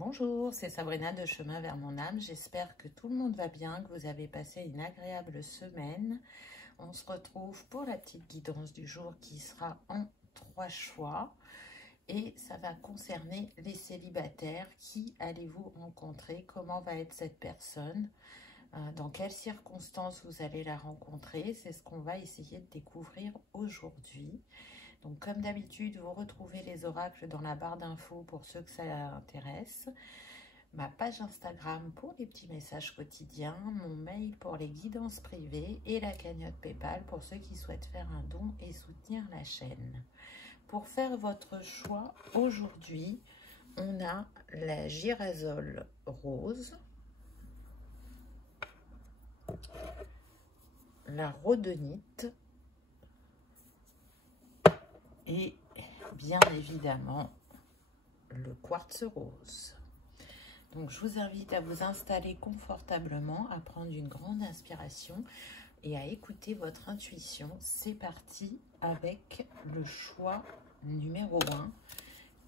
Bonjour, c'est Sabrina de Chemin vers mon âme. J'espère que tout le monde va bien, que vous avez passé une agréable semaine. On se retrouve pour la petite guidance du jour qui sera en 3 choix. Et ça va concerner les célibataires. Qui allez-vous rencontrer? Comment va être cette personne? Dans quelles circonstances vous allez la rencontrer? C'est ce qu'on va essayer de découvrir aujourd'hui. Donc, comme d'habitude, vous retrouvez les oracles dans la barre d'infos pour ceux que ça intéresse. Ma page Instagram pour les petits messages quotidiens, mon mail pour les guidances privées et la cagnotte PayPal pour ceux qui souhaitent faire un don et soutenir la chaîne. Pour faire votre choix, aujourd'hui, on a la girasole rose, la rhodonite et bien évidemment le quartz rose. Donc je vous invite à vous installer confortablement, à prendre une grande inspiration et à écouter votre intuition. C'est parti avec le choix numéro 1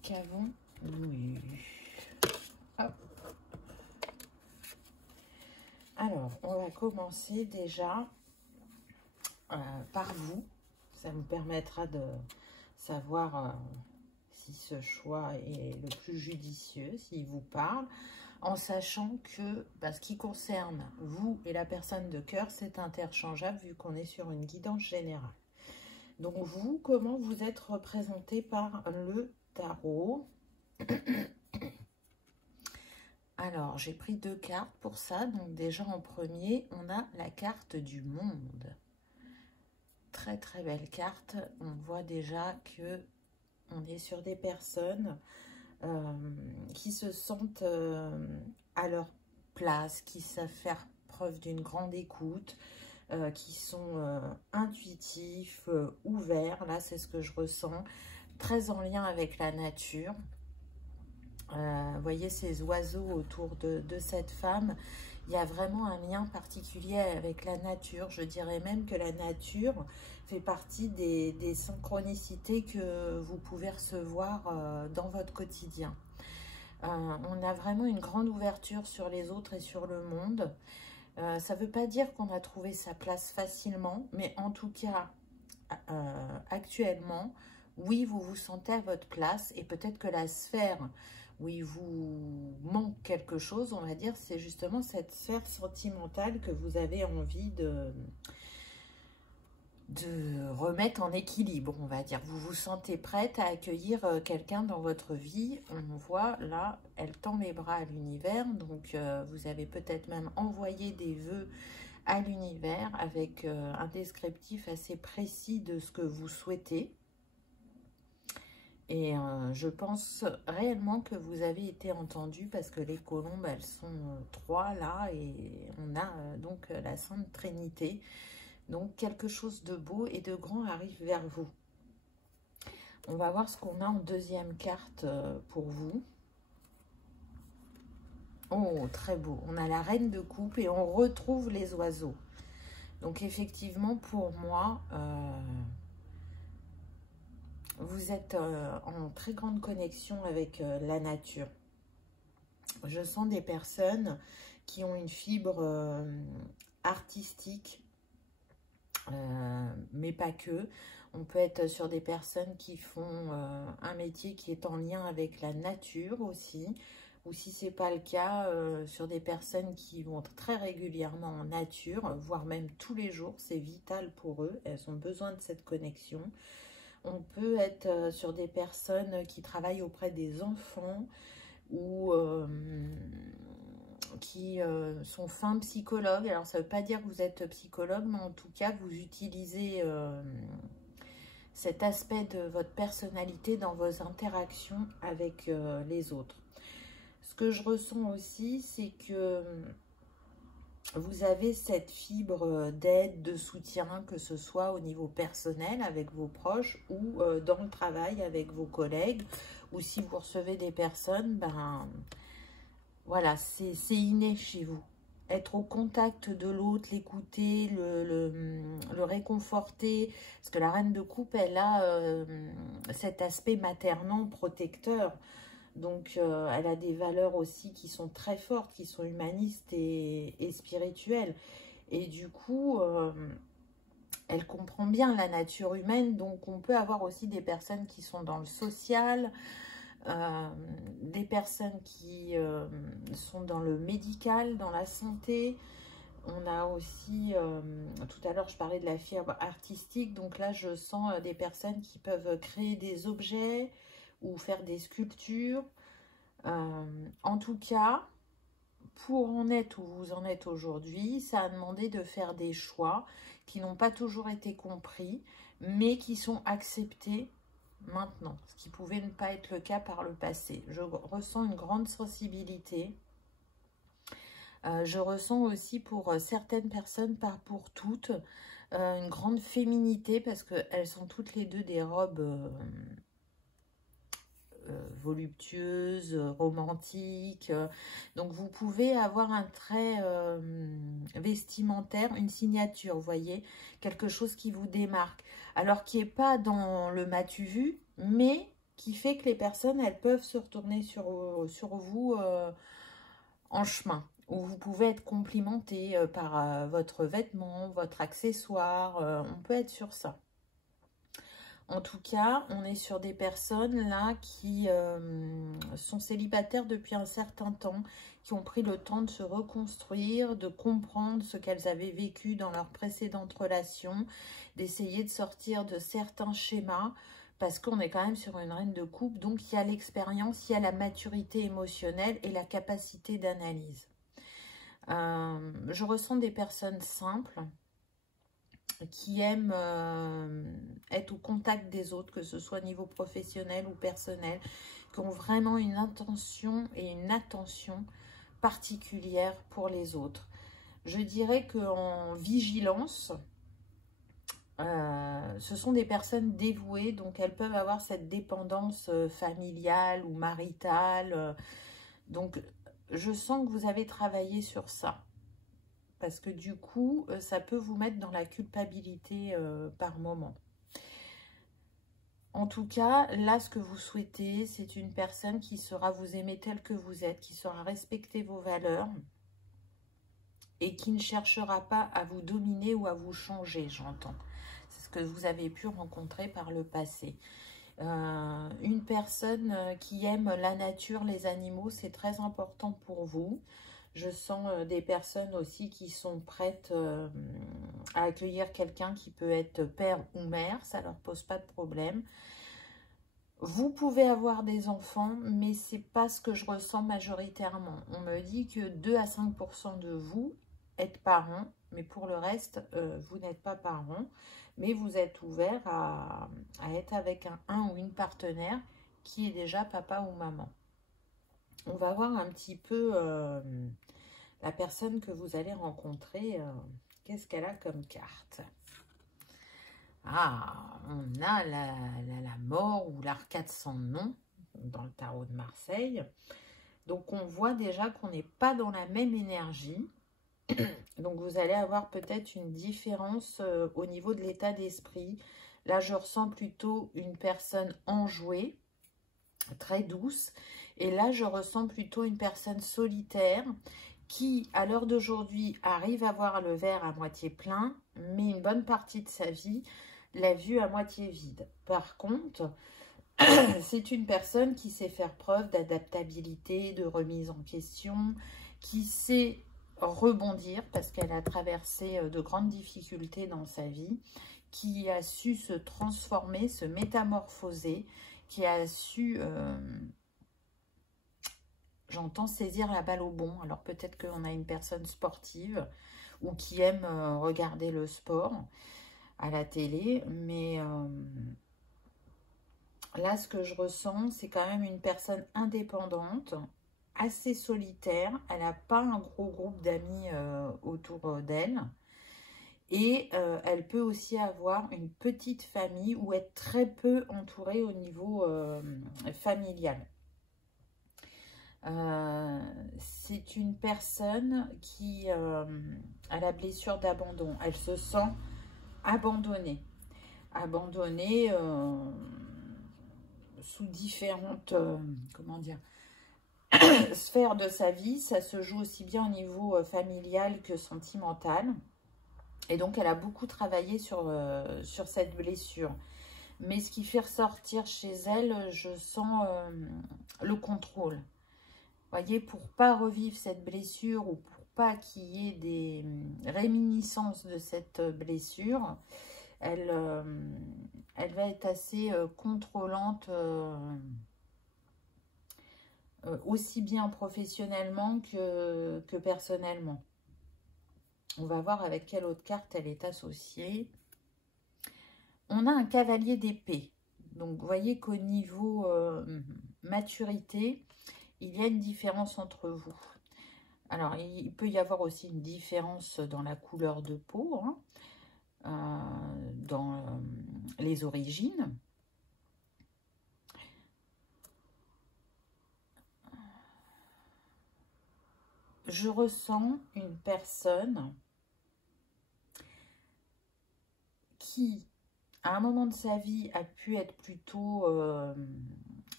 qu'avons-nous eu. Hop. Alors on va commencer déjà par vous. Ça me permettra de savoir si ce choix est le plus judicieux, s'il vous parle, en sachant que ce qui concerne vous et la personne de cœur, c'est interchangeable vu qu'on est sur une guidance générale. Donc vous, comment vous êtes représenté par le tarot? Alors, j'ai pris 2 cartes pour ça. Donc déjà en premier, on a la carte du monde. Très très belle carte. On voit déjà que on est sur des personnes qui se sentent à leur place, qui savent faire preuve d'une grande écoute, qui sont intuitifs, ouverts. Là, c'est ce que je ressens. Très en lien avec la nature. Vous voyez ces oiseaux autour de cette femme. Il y a vraiment un lien particulier avec la nature. Je dirais même que la nature fait partie des synchronicités que vous pouvez recevoir dans votre quotidien. On a vraiment une grande ouverture sur les autres et sur le monde. Ça ne veut pas dire qu'on a trouvé sa place facilement, mais en tout cas, actuellement, oui, vous vous sentez à votre place et peut-être que la sphère où il vous manque quelque chose, on va dire, c'est justement cette sphère sentimentale que vous avez envie de remettre en équilibre, on va dire. Vous vous sentez prête à accueillir quelqu'un dans votre vie. On voit là, elle tend les bras à l'univers, donc vous avez peut-être même envoyé des vœux à l'univers avec un descriptif assez précis de ce que vous souhaitez. Et je pense réellement que vous avez été entendu parce que les colombes, elles sont 3 là et on a donc la Sainte Trinité. Donc quelque chose de beau et de grand arrive vers vous. On va voir ce qu'on a en deuxième carte pour vous. Oh, très beau. On a la reine de coupe et on retrouve les oiseaux. Donc effectivement, pour moi... vous êtes en très grande connexion avec la nature. Je sens des personnes qui ont une fibre artistique, mais pas que. On peut être sur des personnes qui font un métier qui est en lien avec la nature aussi. Ou si ce n'est pas le cas, sur des personnes qui vont très régulièrement en nature, voire même tous les jours. C'est vital pour eux. Elles ont besoin de cette connexion. On peut être sur des personnes qui travaillent auprès des enfants ou qui sont fins psychologues. Alors, ça ne veut pas dire que vous êtes psychologue, mais en tout cas, vous utilisez cet aspect de votre personnalité dans vos interactions avec les autres. Ce que je ressens aussi, c'est que vous avez cette fibre d'aide, de soutien, que ce soit au niveau personnel avec vos proches ou dans le travail avec vos collègues. Ou si vous recevez des personnes, ben voilà, c'est inné chez vous. Être au contact de l'autre, l'écouter, le réconforter. Parce que la reine de coupe, elle a cet aspect maternant, protecteur. Donc, elle a des valeurs aussi qui sont très fortes, qui sont humanistes et spirituelles. Et du coup, elle comprend bien la nature humaine. Donc, on peut avoir aussi des personnes qui sont dans le social, des personnes qui sont dans le médical, dans la santé. On a aussi, tout à l'heure, je parlais de la fibre artistique. Donc là, je sens des personnes qui peuvent créer des objets ou faire des sculptures. En tout cas, pour en être où vous en êtes aujourd'hui, ça a demandé de faire des choix qui n'ont pas toujours été compris, mais qui sont acceptés maintenant, ce qui pouvait ne pas être le cas par le passé. Je ressens une grande sensibilité. Je ressens aussi pour certaines personnes, pas pour toutes, une grande féminité parce qu'elles sont toutes les deux des robes voluptueuses, romantiques. Donc, vous pouvez avoir un trait vestimentaire, une signature, vous voyez, quelque chose qui vous démarque. Alors, qui n'est pas dans le m'as-tu vu, mais qui fait que les personnes, elles peuvent se retourner sur vous en chemin. Où vous pouvez être complimenté par votre vêtement, votre accessoire. On peut être sur ça. En tout cas, on est sur des personnes là qui sont célibataires depuis un certain temps, qui ont pris le temps de se reconstruire, de comprendre ce qu'elles avaient vécu dans leurs précédentes relations, d'essayer de sortir de certains schémas, parce qu'on est quand même sur une reine de coupe, donc il y a l'expérience, il y a la maturité émotionnelle et la capacité d'analyse. Je ressens des personnes simples, qui aiment être au contact des autres, que ce soit au niveau professionnel ou personnel, qui ont vraiment une intention et une attention particulière pour les autres. Je dirais qu'en vigilance, ce sont des personnes dévouées, donc elles peuvent avoir cette dépendance familiale ou maritale. Donc, je sens que vous avez travaillé sur ça. Parce que du coup, ça peut vous mettre dans la culpabilité par moment. En tout cas, là, ce que vous souhaitez, c'est une personne qui saura vous aimer tel que vous êtes, qui saura respecter vos valeurs et qui ne cherchera pas à vous dominer ou à vous changer, j'entends. C'est ce que vous avez pu rencontrer par le passé. Une personne qui aime la nature, les animaux, c'est très important pour vous. Je sens des personnes aussi qui sont prêtes à accueillir quelqu'un qui peut être père ou mère. Ça ne leur pose pas de problème. Vous pouvez avoir des enfants, mais ce n'est pas ce que je ressens majoritairement. On me dit que 2 à 5% de vous êtes parents, mais pour le reste, vous n'êtes pas parents. Mais vous êtes ouvert à être avec un ou une partenaire qui est déjà papa ou maman. On va voir un petit peu la personne que vous allez rencontrer. Qu'est-ce qu'elle a comme carte? Ah, on a la mort ou l'arcade sans nom dans le tarot de Marseille. Donc, on voit déjà qu'on n'est pas dans la même énergie. Donc, vous allez avoir peut-être une différence au niveau de l'état d'esprit. Là, je ressens plutôt une personne enjouée, très douce. Et là, je ressens plutôt une personne solitaire qui, à l'heure d'aujourd'hui, arrive à voir le verre à moitié plein, mais une bonne partie de sa vie l'a vu à moitié vide. Par contre, c'est une personne qui sait faire preuve d'adaptabilité, de remise en question, qui sait rebondir parce qu'elle a traversé de grandes difficultés dans sa vie, qui a su se transformer, se métamorphoser, qui a su... j'entends saisir la balle au bon. Alors peut-être qu'on a une personne sportive ou qui aime regarder le sport à la télé. Mais là, ce que je ressens, c'est quand même une personne indépendante, assez solitaire. Elle n'a pas un gros groupe d'amis autour d'elle. Et elle peut aussi avoir une petite famille ou être très peu entourée au niveau familial. C'est une personne qui a la blessure d'abandon. Elle se sent abandonnée. Abandonnée sous différentes, comment dire, sphères de sa vie. Ça se joue aussi bien au niveau familial que sentimental. Et donc, elle a beaucoup travaillé sur cette blessure. Mais ce qui fait ressortir chez elle, je sens le contrôle. Vous voyez, pour pas revivre cette blessure ou pour pas qu'il y ait des réminiscences de cette blessure, elle va être assez contrôlante, aussi bien professionnellement que personnellement. On va voir avec quelle autre carte elle est associée. On a un cavalier d'épée. Donc, vous voyez qu'au niveau maturité, il y a une différence entre vous. Alors, il peut y avoir aussi une différence dans la couleur de peau, hein, dans les origines. Je ressens une personne qui, à un moment de sa vie, a pu être plutôt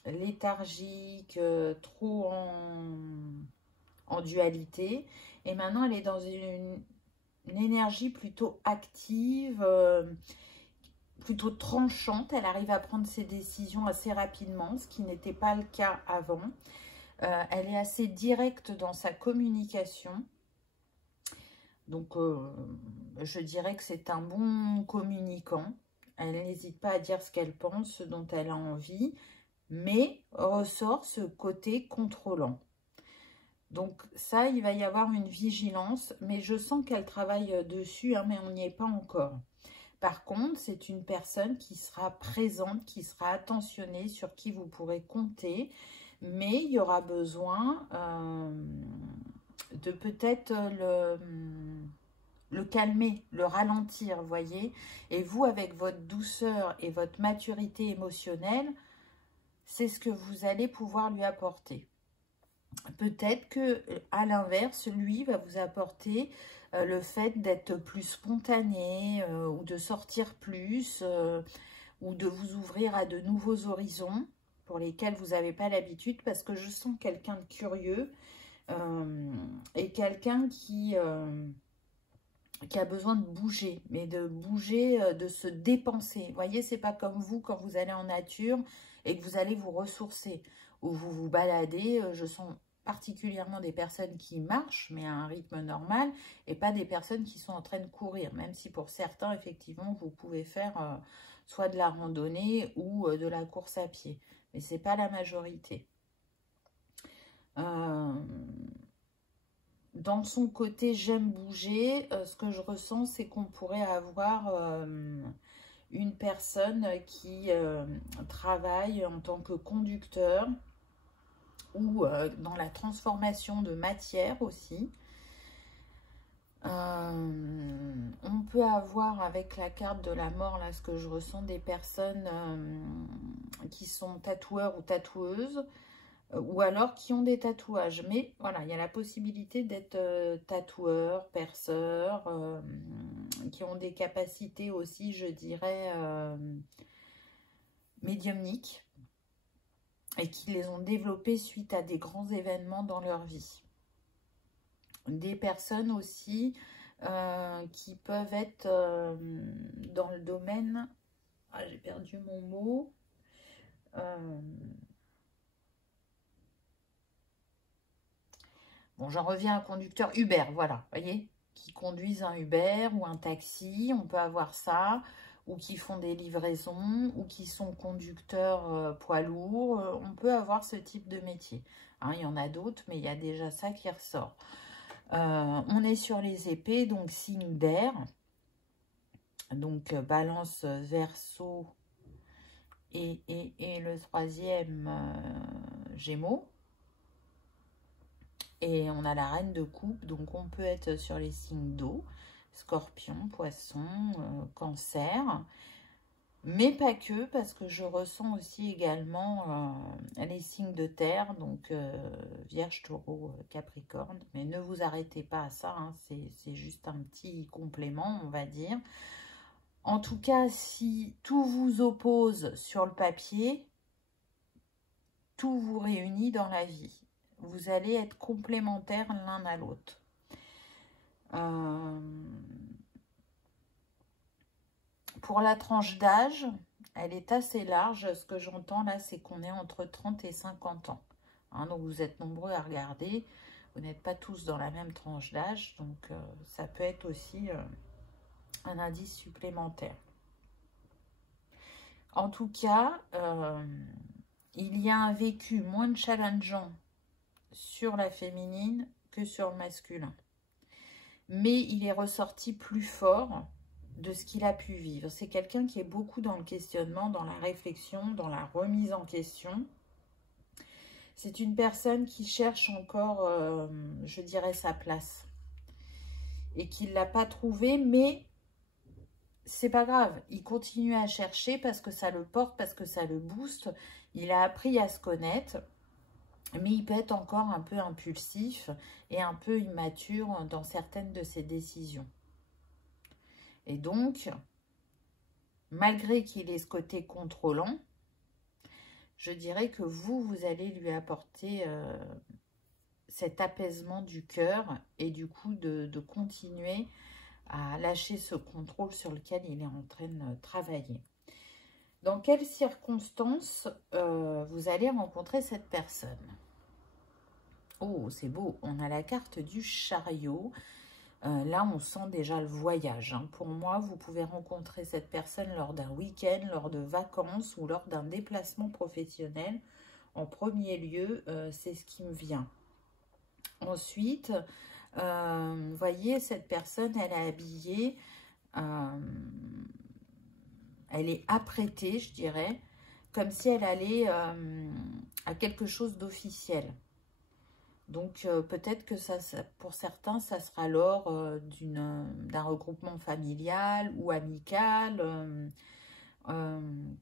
léthargique, trop en dualité. Et maintenant, elle est dans une énergie plutôt active, plutôt tranchante. Elle arrive à prendre ses décisions assez rapidement, ce qui n'était pas le cas avant. Elle est assez directe dans sa communication. Donc, je dirais que c'est un bon communicant. Elle n'hésite pas à dire ce qu'elle pense, ce dont elle a envie, mais ressort ce côté contrôlant. Donc ça, il va y avoir une vigilance, mais je sens qu'elle travaille dessus, hein, mais on n'y est pas encore. Par contre, c'est une personne qui sera présente, qui sera attentionnée, sur qui vous pourrez compter, mais il y aura besoin de peut-être le calmer, le ralentir, vous voyez. Et vous, avec votre douceur et votre maturité émotionnelle, c'est ce que vous allez pouvoir lui apporter. Peut-être que, à l'inverse, lui va vous apporter le fait d'être plus spontané ou de sortir plus ou de vous ouvrir à de nouveaux horizons pour lesquels vous n'avez pas l'habitude, parce que je sens quelqu'un de curieux et quelqu'un qui a besoin de bouger, mais de bouger, de se dépenser. Vous voyez, c'est pas comme vous quand vous allez en nature et que vous allez vous ressourcer ou vous vous baladez. Je sens particulièrement des personnes qui marchent, mais à un rythme normal, et pas des personnes qui sont en train de courir, même si pour certains, effectivement, vous pouvez faire soit de la randonnée ou de la course à pied. Mais c'est pas la majorité. Dans son côté j'aime bouger, ce que je ressens, c'est qu'on pourrait avoir une personne qui travaille en tant que conducteur ou dans la transformation de matière aussi. On peut avoir avec la carte de la mort, là, ce que je ressens, des personnes qui sont tatoueurs ou tatoueuses, ou alors qui ont des tatouages. Mais voilà, il y a la possibilité d'être tatoueur, perceur, qui ont des capacités aussi, je dirais, médiumniques, et qui les ont développées suite à des grands événements dans leur vie. Des personnes aussi qui peuvent être dans le domaine... Ah, j'ai perdu mon mot. Bon, j'en reviens à un conducteur Uber, voilà, voyez, qui conduisent un Uber ou un taxi, on peut avoir ça, ou qui font des livraisons, ou qui sont conducteurs poids lourds, on peut avoir ce type de métier. Hein, il y en a d'autres, mais il y a déjà ça qui ressort. On est sur les épées, donc signe d'air, donc balance, verseau, et le troisième, gémeaux. Et on a la reine de coupe, donc on peut être sur les signes d'eau, scorpion, poisson, cancer, mais pas que, parce que je ressens aussi également les signes de terre, donc vierge, taureau, capricorne, mais ne vous arrêtez pas à ça, hein, c'est juste un petit complément, on va dire. En tout cas, si tout vous oppose sur le papier, tout vous réunit dans la vie. Vous allez être complémentaires l'un à l'autre. Pour la tranche d'âge, elle est assez large. Ce que j'entends là, c'est qu'on est entre 30 et 50 ans. Hein, donc vous êtes nombreux à regarder. Vous n'êtes pas tous dans la même tranche d'âge. Donc ça peut être aussi un indice supplémentaire. En tout cas, il y a un vécu moins challengeant sur la féminine que sur le masculin. Mais il est ressorti plus fort de ce qu'il a pu vivre. C'est quelqu'un qui est beaucoup dans le questionnement, dans la réflexion, dans la remise en question. C'est une personne qui cherche encore, je dirais, sa place. Et qui ne l'a pas trouvée, mais c'est pas grave. Il continue à chercher parce que ça le porte, parce que ça le booste. Il a appris à se connaître. Mais il peut être encore un peu impulsif et un peu immature dans certaines de ses décisions. Et donc, malgré qu'il ait ce côté contrôlant, je dirais que vous allez lui apporter cet apaisement du cœur et du coup de continuer à lâcher ce contrôle sur lequel il est en train de travailler. Dans quelles circonstances vous allez rencontrer cette personne ? Oh, c'est beau, on a la carte du chariot. Là, on sent déjà le voyage. Hein. Pour moi, vous pouvez rencontrer cette personne lors d'un week-end, lors de vacances ou lors d'un déplacement professionnel. En premier lieu, c'est ce qui me vient. Ensuite, vous voyez, cette personne, elle est habillée, elle est apprêtée, je dirais, comme si elle allait à quelque chose d'officiel. Donc, peut-être que ça, pour certains, ça sera lors d'un regroupement familial ou amical,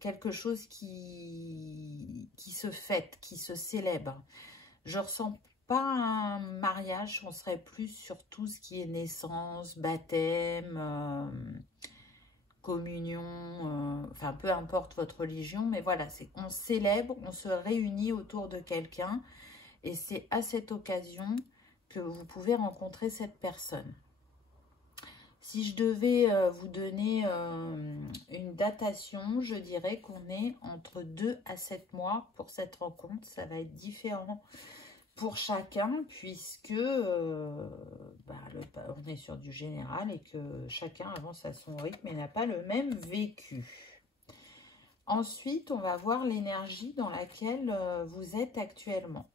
quelque chose qui se fête, qui se célèbre. Je ne ressens pas un mariage, on serait plus sur tout ce qui est naissance, baptême, communion, enfin, peu importe votre religion, mais voilà, on célèbre, on se réunit autour de quelqu'un. Et c'est à cette occasion que vous pouvez rencontrer cette personne. Si je devais vous donner une datation, je dirais qu'on est entre 2 à 7 mois pour cette rencontre. Ça va être différent pour chacun puisque on est sur du général et que chacun avance à son rythme et n'a pas le même vécu. Ensuite, on va voir l'énergie dans laquelle vous êtes actuellement.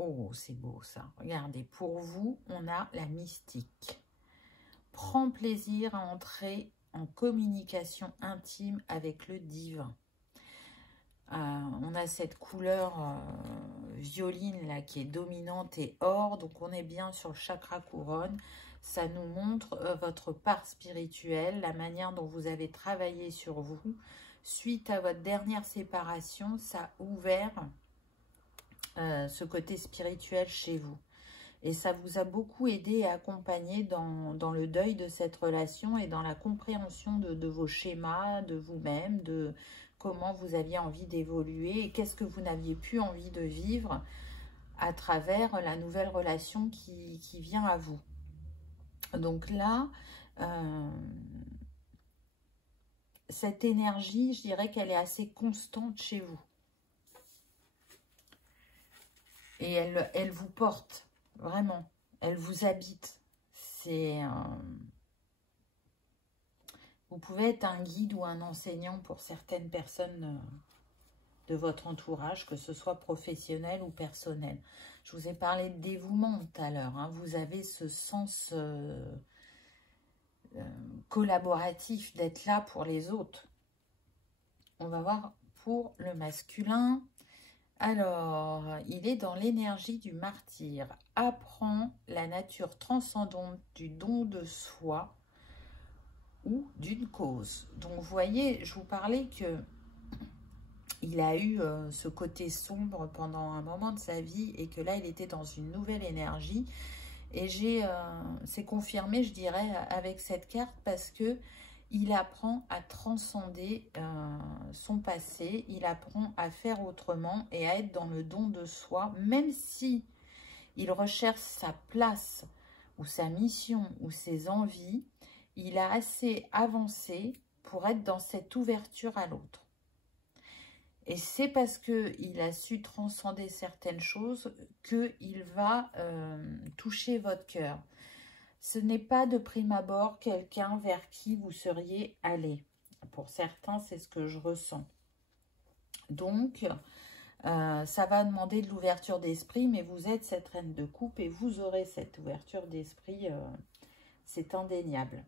Oh, c'est beau ça. Regardez, pour vous, on a la mystique. Prends plaisir à entrer en communication intime avec le divin. On a cette couleur violine là qui est dominante et or. Donc, on est bien sur le chakra couronne. Ça nous montre votre part spirituelle, la manière dont vous avez travaillé sur vous. Suite à votre dernière séparation, ça a ouvert ce côté spirituel chez vous. Et ça vous a beaucoup aidé et accompagné dans le deuil de cette relation et dans la compréhension de vos schémas, de vous-même, de comment vous aviez envie d'évoluer et qu'est-ce que vous n'aviez plus envie de vivre à travers la nouvelle relation qui vient à vous. Donc là, cette énergie, je dirais qu'elle est assez constante chez vous. Et elle vous porte, vraiment. Elle vous habite. Vous pouvez être un guide ou un enseignant pour certaines personnes de votre entourage, que ce soit professionnel ou personnel. Je vous ai parlé de dévouement tout à l'heure. Hein. Vous avez ce sens collaboratif d'être là pour les autres. On va voir pour le masculin. Alors, il est dans l'énergie du martyr. Apprends la nature transcendante du don de soi ou d'une cause. Donc, vous voyez, je vous parlais que il a eu ce côté sombre pendant un moment de sa vie et que là, il était dans une nouvelle énergie. Et c'est confirmé, je dirais, avec cette carte parce que il apprend à transcender son passé, il apprend à faire autrement et à être dans le don de soi, même si il recherche sa place ou sa mission ou ses envies, il a assez avancé pour être dans cette ouverture à l'autre. Et c'est parce qu'il a su transcender certaines choses qu'il va toucher votre cœur. Ce n'est pas de prime abord quelqu'un vers qui vous seriez allé. Pour certains, c'est ce que je ressens. Donc, ça va demander de l'ouverture d'esprit, mais vous êtes cette reine de coupe et vous aurez cette ouverture d'esprit, c'est indéniable.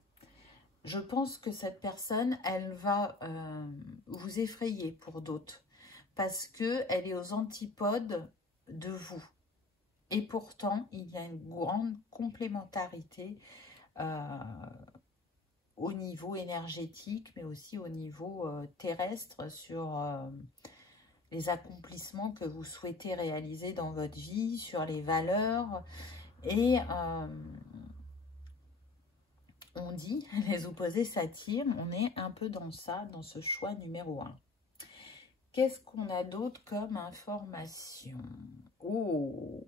Je pense que cette personne, elle va vous effrayer pour d'autres, parce qu'elle est aux antipodes de vous. Et pourtant, il y a une grande complémentarité au niveau énergétique, mais aussi au niveau terrestre sur les accomplissements que vous souhaitez réaliser dans votre vie, sur les valeurs. Et on dit, les opposés s'attirent, on est un peu dans ça, dans ce choix numéro 1. Qu'est-ce qu'on a d'autre comme information? Oh!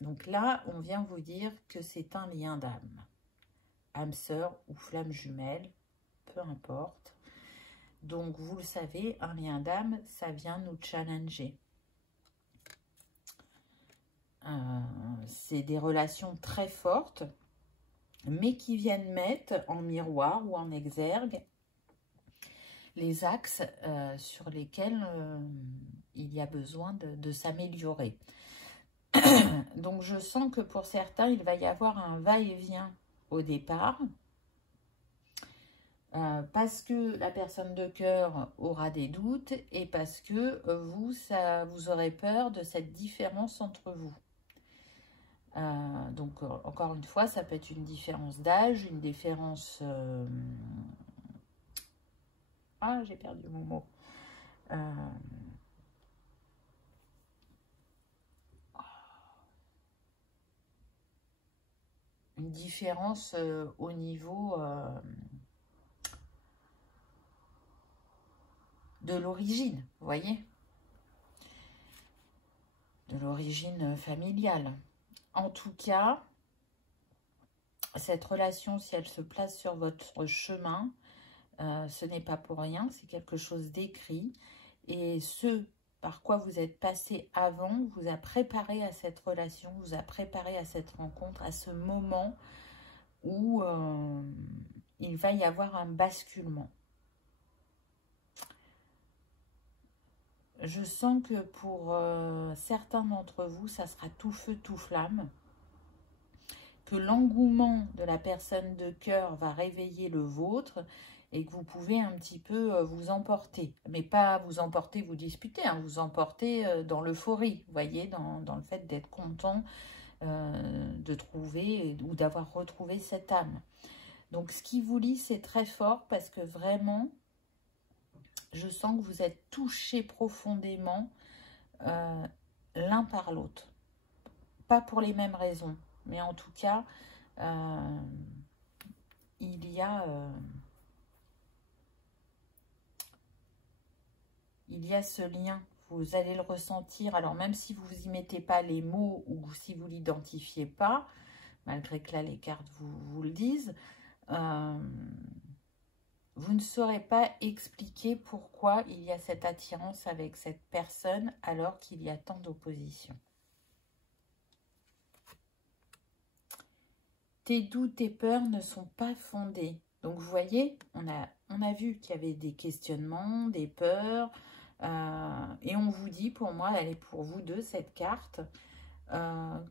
Donc là, on vient vous dire que c'est un lien d'âme. Âme sœur ou flamme jumelle, peu importe. Donc, vous le savez, un lien d'âme, ça vient nous challenger. C'est des relations très fortes, mais qui viennent mettre en miroir ou en exergue les axes sur lesquels il y a besoin de s'améliorer. Donc, je sens que pour certains, il va y avoir un va-et-vient au départ, parce que la personne de cœur aura des doutes et parce que vous aurez peur de cette différence entre vous. Donc, encore une fois, ça peut être une différence d'âge, une différence... Ah, j'ai perdu mon mot. Une différence au niveau de l'origine, vous voyez, de l'origine familiale. En tout cas, cette relation, si elle se place sur votre chemin, ce n'est pas pour rien, c'est quelque chose d'écrit. Et ce par quoi vous êtes passé avant vous a préparé à cette relation, vous a préparé à cette rencontre, à ce moment où il va y avoir un basculement. Je sens que pour certains d'entre vous, ça sera tout feu, tout flamme. Que l'engouement de la personne de cœur va réveiller le vôtre et que vous pouvez un petit peu vous emporter. Mais pas vous emporter, vous disputer, hein, vous emporter dans l'euphorie, vous voyez, dans le fait d'être content de trouver ou d'avoir retrouvé cette âme. Donc, ce qui vous lie, c'est très fort parce que vraiment... Je sens que vous êtes touchés profondément l'un par l'autre. Pas pour les mêmes raisons, mais en tout cas, il y a ce lien. Vous allez le ressentir. Alors, même si vous n'y mettez pas les mots ou si vous ne l'identifiez pas, malgré que là, les cartes vous le disent, vous ne saurez pas expliquer pourquoi il y a cette attirance avec cette personne alors qu'il y a tant d'opposition. Tes doutes et peurs ne sont pas fondés. Donc, vous voyez, on a vu qu'il y avait des questionnements, des peurs. Et on vous dit, pour moi, elle est pour vous deux, cette carte,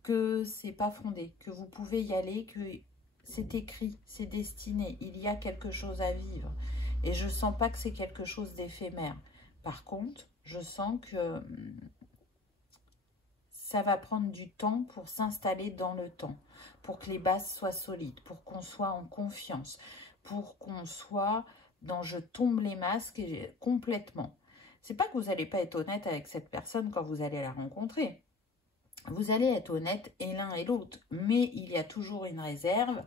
que c'est pas fondé, que vous pouvez y aller, que... C'est écrit, c'est destiné, il y a quelque chose à vivre. Et je ne sens pas que c'est quelque chose d'éphémère. Par contre, je sens que ça va prendre du temps pour s'installer dans le temps, pour que les bases soient solides, pour qu'on soit en confiance, pour qu'on soit dans je tombe les masques et complètement. C'est pas que vous n'allez pas être honnête avec cette personne quand vous allez la rencontrer. Vous allez être honnête et l'un et l'autre, mais il y a toujours une réserve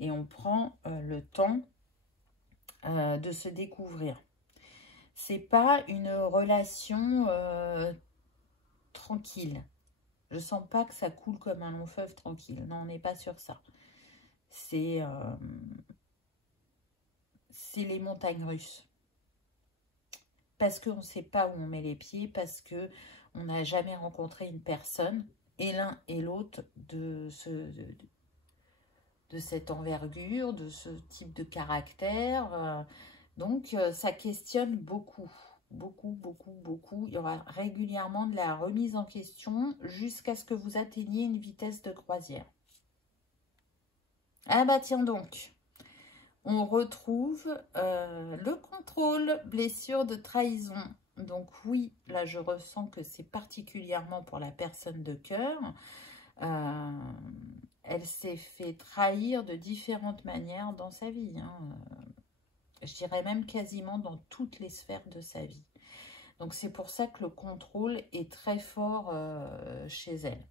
et on prend le temps de se découvrir. C'est pas une relation tranquille. Je sens pas que ça coule comme un long fleuve tranquille. Non, on n'est pas sur ça. C'est les montagnes russes. Parce qu'on ne sait pas où on met les pieds, parce qu'on n'a jamais rencontré une personne, et l'un et l'autre de cette envergure, de ce type de caractère. Donc, ça questionne beaucoup. Beaucoup, beaucoup, beaucoup. Il y aura régulièrement de la remise en question jusqu'à ce que vous atteigniez une vitesse de croisière. Ah bah tiens donc, on retrouve le contrôle, blessure de trahison. Donc oui, là je ressens que c'est particulièrement pour la personne de cœur. Elle s'est fait trahir de différentes manières dans sa vie. Je dirais même quasiment dans toutes les sphères de sa vie. Donc c'est pour ça que le contrôle est très fort chez elle.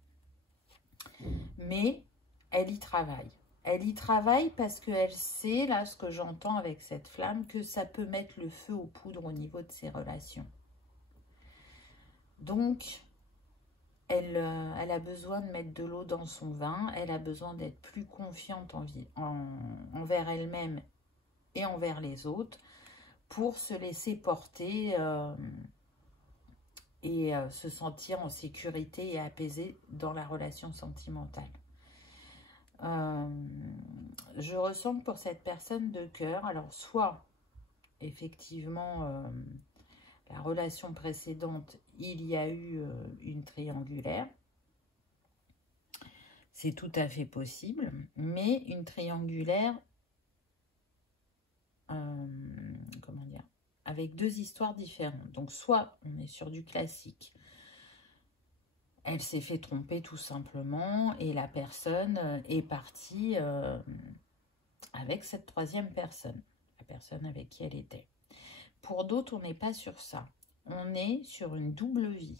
Mais elle y travaille. Elle y travaille parce qu'elle sait, là, ce que j'entends avec cette flamme, que ça peut mettre le feu aux poudres au niveau de ses relations. Donc, elle a besoin de mettre de l'eau dans son vin. Elle a besoin d'être plus confiante envers elle-même et envers les autres pour se laisser porter et se sentir en sécurité et apaisée dans la relation sentimentale. Je ressens que pour cette personne de cœur, alors soit effectivement la relation précédente, il y a eu une triangulaire, c'est tout à fait possible, mais une triangulaire, comment dire, avec deux histoires différentes. Donc soit on est sur du classique, elle s'est fait tromper tout simplement et la personne est partie avec cette troisième personne, la personne avec qui elle était. Pour d'autres, on n'est pas sur ça. On est sur une double vie.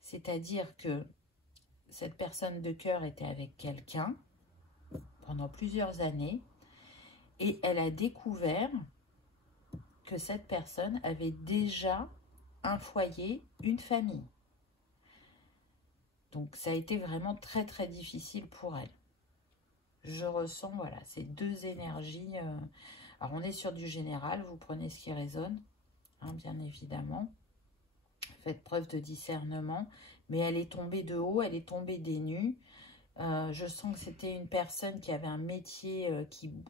C'est-à-dire que cette personne de cœur était avec quelqu'un pendant plusieurs années et elle a découvert que cette personne avait déjà un foyer, une famille. Donc ça a été vraiment très très difficile pour elle. Je ressens, voilà, ces deux énergies. Alors on est sur du général, vous prenez ce qui résonne, hein, bien évidemment. Faites preuve de discernement, mais elle est tombée de haut, elle est tombée des nues. Je sens que c'était une personne qui avait un métier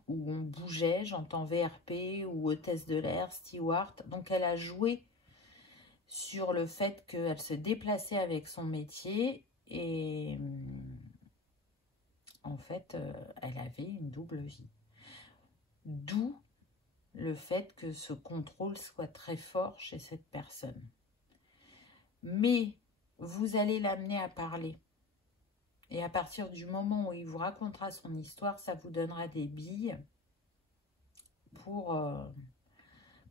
où on bougeait, j'entends VRP ou hôtesse de l'air, steward. Donc elle a joué sur le fait qu'elle se déplaçait avec son métier et en fait, elle avait une double vie. D'où le fait que ce contrôle soit très fort chez cette personne. Mais vous allez l'amener à parler. Et à partir du moment où il vous racontera son histoire, ça vous donnera des billes pour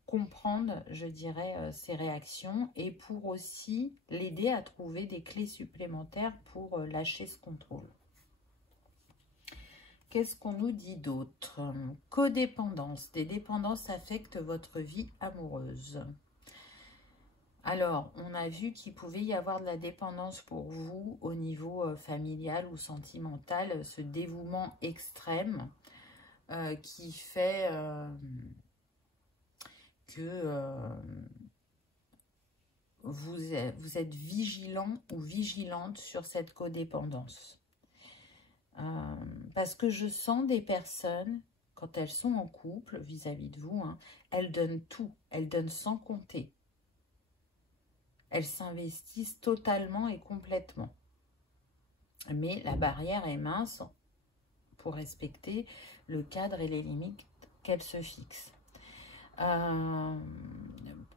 comprendre, je dirais, ses réactions et pour aussi l'aider à trouver des clés supplémentaires pour lâcher ce contrôle. Qu'est-ce qu'on nous dit d'autre? Codépendance. Des dépendances affectent votre vie amoureuse. Alors, on a vu qu'il pouvait y avoir de la dépendance pour vous au niveau familial ou sentimental, ce dévouement extrême qui fait que vous êtes vigilant ou vigilante sur cette codépendance. Parce que je sens des personnes, quand elles sont en couple vis-à-vis de vous, hein, elles donnent tout, elles donnent sans compter. Elles s'investissent totalement et complètement. Mais la barrière est mince pour respecter le cadre et les limites qu'elles se fixent.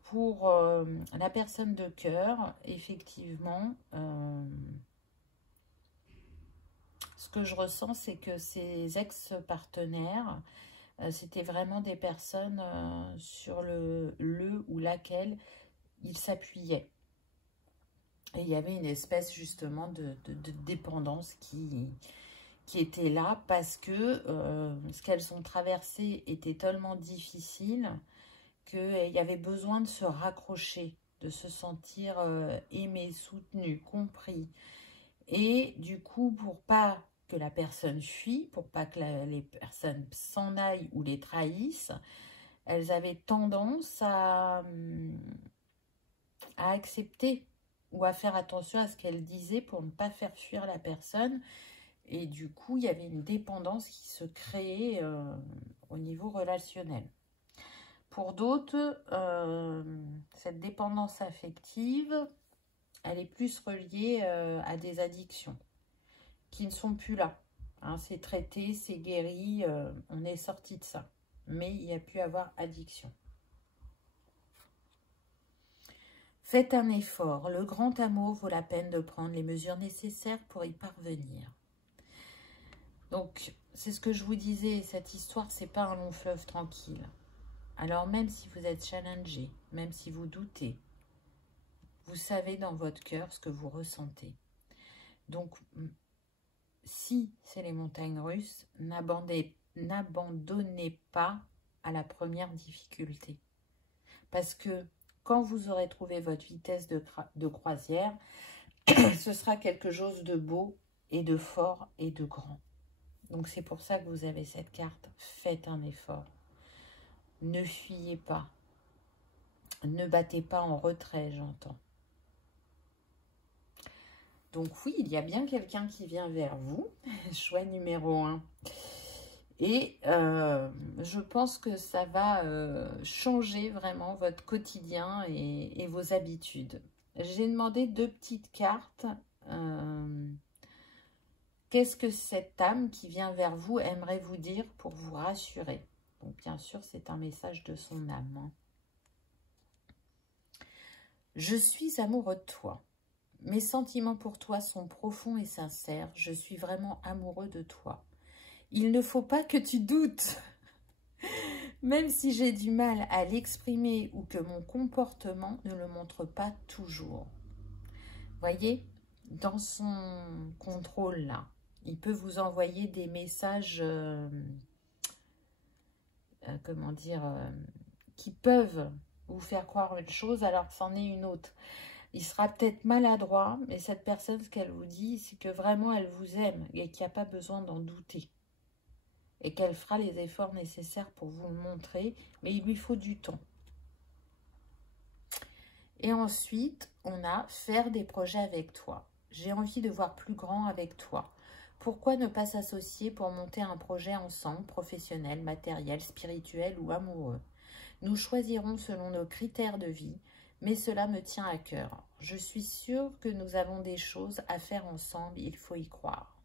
Pour la personne de cœur, effectivement, ce que je ressens, c'est que ces ex-partenaires, c'était vraiment des personnes sur le ou laquelle ils s'appuyaient. Et il y avait une espèce justement de dépendance qui qui étaient là parce que ce qu'elles ont traversé était tellement difficile qu'il y avait besoin de se raccrocher, de se sentir aimé, soutenu, compris. Et du coup, pour pas que la personne fuit, pour pas que les personnes s'en aillent ou les trahissent, elles avaient tendance à accepter ou à faire attention à ce qu'elles disaient pour ne pas faire fuir la personne. Et du coup, il y avait une dépendance qui se créait au niveau relationnel. Pour d'autres, cette dépendance affective, elle est plus reliée à des addictions qui ne sont plus là. Hein, c'est traité, c'est guéri, on est sorti de ça. Mais il y a pu avoir addiction. Faites un effort. Le grand amour vaut la peine de prendre les mesures nécessaires pour y parvenir. Donc, c'est ce que je vous disais, cette histoire, c'est pas un long fleuve tranquille. Alors, même si vous êtes challengé, même si vous doutez, vous savez dans votre cœur ce que vous ressentez. Donc, si c'est les montagnes russes, n'abandonnez pas à la première difficulté. Parce que quand vous aurez trouvé votre vitesse de croisière, ce sera quelque chose de beau et de fort et de grand. Donc c'est pour ça que vous avez cette carte. Faites un effort. Ne fuyez pas. Ne battez pas en retrait, j'entends. Donc oui, il y a bien quelqu'un qui vient vers vous. Choix numéro 1. Et je pense que ça va changer vraiment votre quotidien et vos habitudes. J'ai demandé 2 petites cartes. Qu'est-ce que cette âme qui vient vers vous aimerait vous dire pour vous rassurer? Donc bien sûr, c'est un message de son âme. Hein. Je suis amoureux de toi. Mes sentiments pour toi sont profonds et sincères. Je suis vraiment amoureux de toi. Il ne faut pas que tu doutes. Même si j'ai du mal à l'exprimer ou que mon comportement ne le montre pas toujours. Voyez, dans son contrôle là, il peut vous envoyer des messages, comment dire, qui peuvent vous faire croire une chose alors que c'en est une autre. Il sera peut-être maladroit, mais cette personne, ce qu'elle vous dit, c'est que vraiment elle vous aime et qu'il n'y a pas besoin d'en douter. Et qu'elle fera les efforts nécessaires pour vous le montrer, mais il lui faut du temps. Et ensuite, on a faire des projets avec toi. J'ai envie de voir plus grand avec toi. Pourquoi ne pas s'associer pour monter un projet ensemble, professionnel, matériel, spirituel ou amoureux? Nous choisirons selon nos critères de vie, mais cela me tient à cœur. Je suis sûre que nous avons des choses à faire ensemble, il faut y croire.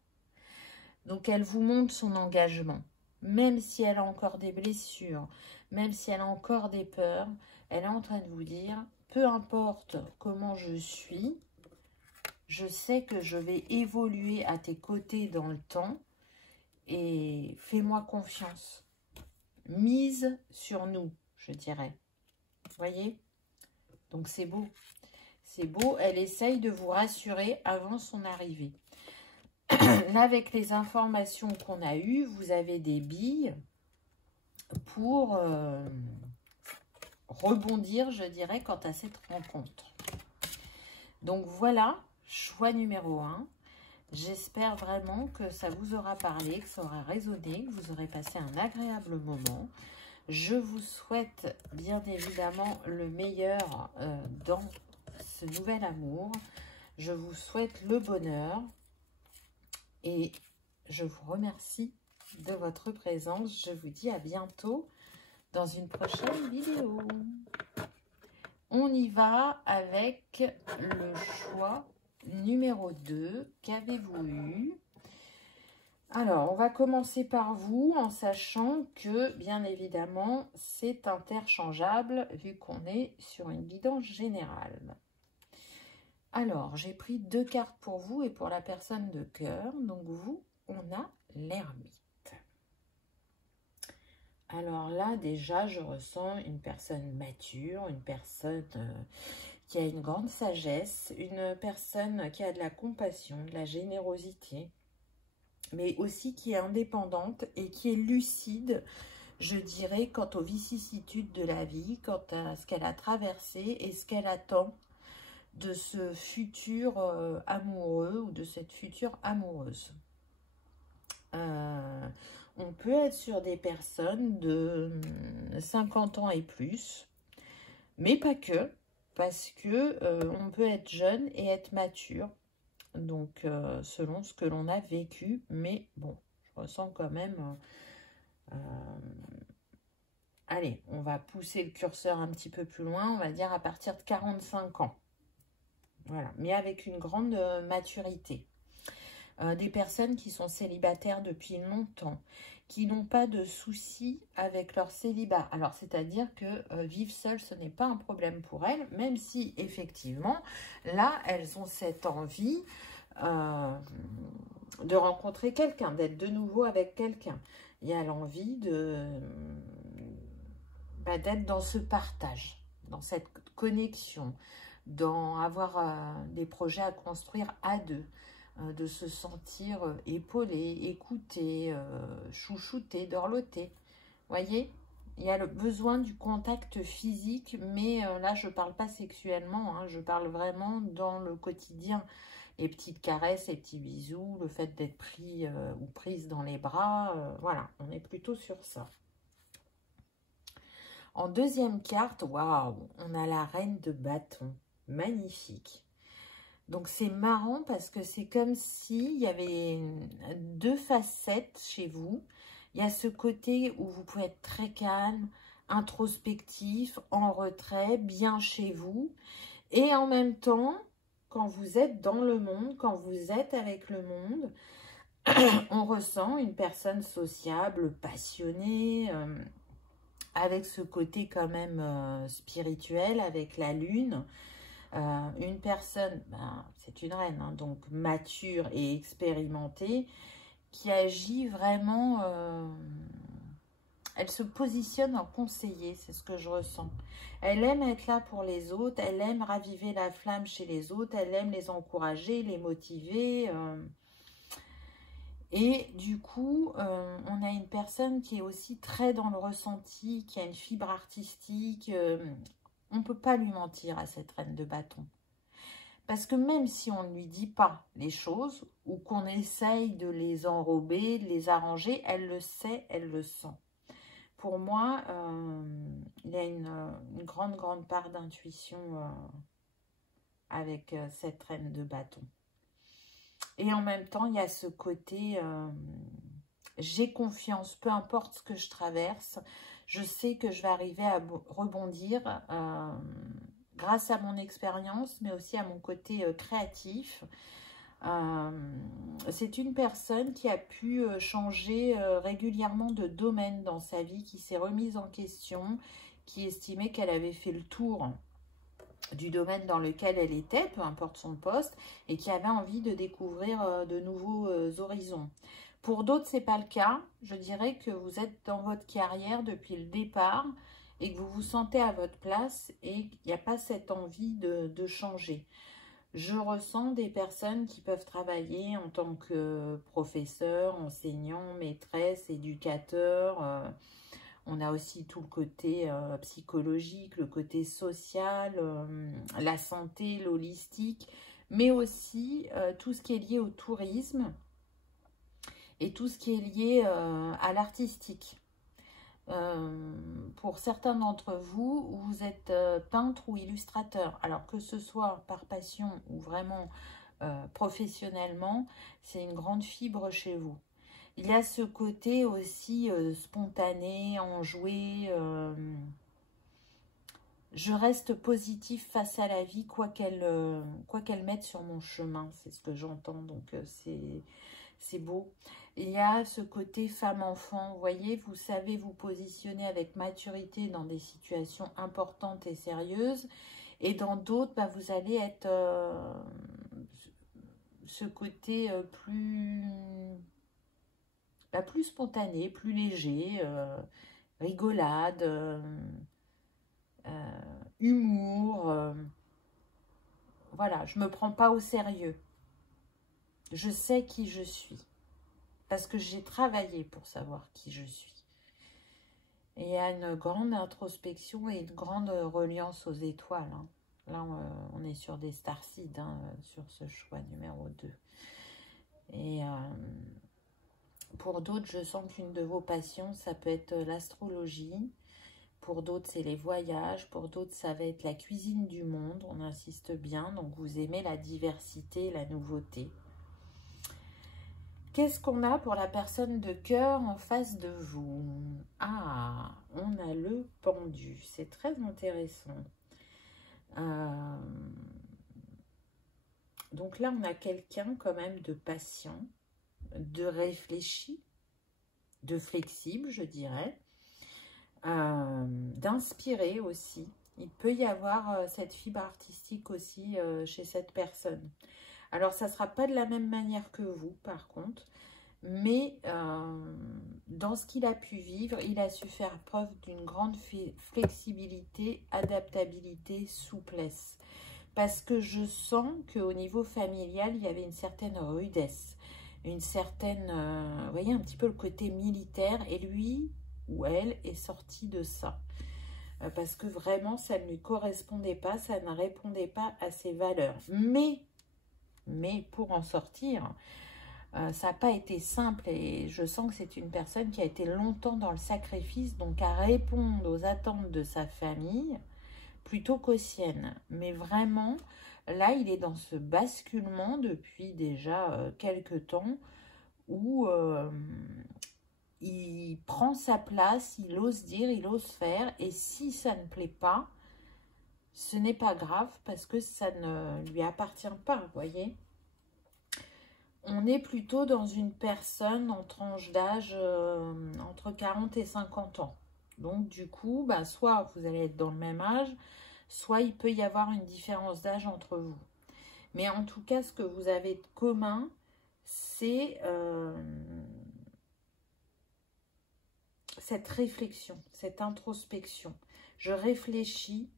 Donc, elle vous montre son engagement. Même si elle a encore des blessures, même si elle a encore des peurs, elle est en train de vous dire, peu importe comment je suis, je sais que je vais évoluer à tes côtés dans le temps et fais-moi confiance. Mise sur nous, je dirais. Vous voyez? Donc c'est beau. C'est beau, elle essaye de vous rassurer avant son arrivée. Là, avec les informations qu'on a eues, vous avez des billes pour rebondir, je dirais, quant à cette rencontre. Donc voilà, choix numéro 1. J'espère vraiment que ça vous aura parlé, que ça aura résonné, que vous aurez passé un agréable moment. Je vous souhaite bien évidemment le meilleur dans ce nouvel amour. Je vous souhaite le bonheur et je vous remercie de votre présence. Je vous dis à bientôt dans une prochaine vidéo. On y va avec le choix numéro 2. Qu'avez-vous eu? Alors, on va commencer par vous en sachant que, bien évidemment, c'est interchangeable vu qu'on est sur une guidance générale. Alors, j'ai pris 2 cartes pour vous et pour la personne de cœur. Donc, vous, on a l'ermite. Alors là, déjà, je ressens une personne mature, une personne qui a une grande sagesse, une personne qui a de la compassion, de la générosité, mais aussi qui est indépendante et qui est lucide, je dirais, quant aux vicissitudes de la vie, quant à ce qu'elle a traversé et ce qu'elle attend de ce futur amoureux ou de cette future amoureuse. On peut être sur des personnes de 50 ans et plus, mais pas que, parce que on peut être jeune et être mature, donc selon ce que l'on a vécu, mais bon, je ressens quand même... allez, on va pousser le curseur un petit peu plus loin, on va dire à partir de 45 ans. Voilà, mais avec une grande maturité. Des personnes qui sont célibataires depuis longtemps, qui n'ont pas de soucis avec leur célibat. Alors, c'est-à-dire que vivre seule, ce n'est pas un problème pour elles, même si, effectivement, là, elles ont cette envie de rencontrer quelqu'un, d'être de nouveau avec quelqu'un. Il y a l'envie d'être dans ce partage, dans cette connexion, dans avoir des projets à construire à deux, de se sentir épaulé, écouté, chouchouté, dorloté. Voyez, il y a le besoin du contact physique, mais là, je ne parle pas sexuellement, hein, je parle vraiment dans le quotidien. Les petites caresses, les petits bisous, le fait d'être pris ou prise dans les bras, voilà, on est plutôt sur ça. En deuxième carte, waouh, on a la reine de bâton, magnifique. Donc, c'est marrant parce que c'est comme s'il y avait deux facettes chez vous. Il y a ce côté où vous pouvez être très calme, introspectif, en retrait, bien chez vous. Et en même temps, quand vous êtes dans le monde, quand vous êtes avec le monde, on ressent une personne sociable, passionnée, avec ce côté quand même spirituel, avec la lune. Une personne, c'est une reine, hein, donc mature et expérimentée, qui agit vraiment, elle se positionne en conseiller, c'est ce que je ressens. Elle aime être là pour les autres, elle aime raviver la flamme chez les autres, elle aime les encourager, les motiver. Et du coup, on a une personne qui est aussi très dans le ressenti, qui a une fibre artistique. On ne peut pas lui mentir à cette reine de bâton. Parce que même si on ne lui dit pas les choses, ou qu'on essaye de les enrober, de les arranger, elle le sait, elle le sent. Pour moi, il y a une grande part d'intuition avec cette reine de bâton. Et en même temps, il y a ce côté, j'ai confiance, peu importe ce que je traverse, je sais que je vais arriver à rebondir grâce à mon expérience, mais aussi à mon côté créatif. C'est une personne qui a pu changer régulièrement de domaine dans sa vie, qui s'est remise en question, qui estimait qu'elle avait fait le tour du domaine dans lequel elle était, peu importe son poste, et qui avait envie de découvrir de nouveaux horizons. Pour d'autres, ce n'est pas le cas. Je dirais que vous êtes dans votre carrière depuis le départ et que vous vous sentez à votre place et qu'il n'y a pas cette envie de changer. Je ressens des personnes qui peuvent travailler en tant que professeur, enseignant, maîtresse, éducateur. On a aussi tout le côté psychologique, le côté social, la santé, l'holistique, mais aussi tout ce qui est lié au tourisme et tout ce qui est lié à l'artistique. Pour certains d'entre vous, vous êtes peintre ou illustrateur. Alors que ce soit par passion ou vraiment professionnellement, c'est une grande fibre chez vous. Il y a ce côté aussi spontané, enjoué. Je reste positif face à la vie, quoi qu'elle mette sur mon chemin. C'est ce que j'entends, donc c'est beau. Il y a ce côté femme-enfant. Vous voyez, vous savez vous positionner avec maturité dans des situations importantes et sérieuses. Et dans d'autres, vous allez être ce côté plus spontané, plus léger, rigolade, humour. Voilà, je ne me prends pas au sérieux. Je sais qui je suis. Parce que j'ai travaillé pour savoir qui je suis. Et il y a une grande introspection et une grande reliance aux étoiles. Hein. Là, on est sur des starseeds, hein, sur ce choix numéro 2. Et pour d'autres, je sens qu'une de vos passions, ça peut être l'astrologie. Pour d'autres, c'est les voyages. Pour d'autres, ça va être la cuisine du monde. On insiste bien. Donc, vous aimez la diversité, la nouveauté. Qu'est-ce qu'on a pour la personne de cœur en face de vous? Ah, on a le pendu. C'est très intéressant. Donc là, on a quelqu'un quand même de patient, de réfléchi, de flexible, je dirais, d'inspiré aussi. Il peut y avoir cette fibre artistique aussi chez cette personne. Alors, ça ne sera pas de la même manière que vous, par contre, mais dans ce qu'il a pu vivre, il a su faire preuve d'une grande flexibilité, adaptabilité, souplesse. Parce que je sens qu'au niveau familial, il y avait une certaine rudesse, une certaine, vous voyez, un petit peu le côté militaire, et lui ou elle est sorti de ça. Parce que vraiment, ça ne lui correspondait pas, ça ne répondait pas à ses valeurs. Mais pour en sortir, ça n'a pas été simple, et je sens que c'est une personne qui a été longtemps dans le sacrifice, donc à répondre aux attentes de sa famille, plutôt qu'aux siennes. Mais vraiment, là, il est dans ce basculement depuis déjà quelques temps où il prend sa place, il ose dire, il ose faire. Et si ça ne plaît pas, ce n'est pas grave parce que ça ne lui appartient pas, vous voyez. On est plutôt dans une personne en tranche d'âge entre 40 et 50 ans. Donc, du coup, bah, soit vous allez être dans le même âge, soit il peut y avoir une différence d'âge entre vous. Mais en tout cas, ce que vous avez de commun, c'est cette réflexion, cette introspection. Je réfléchis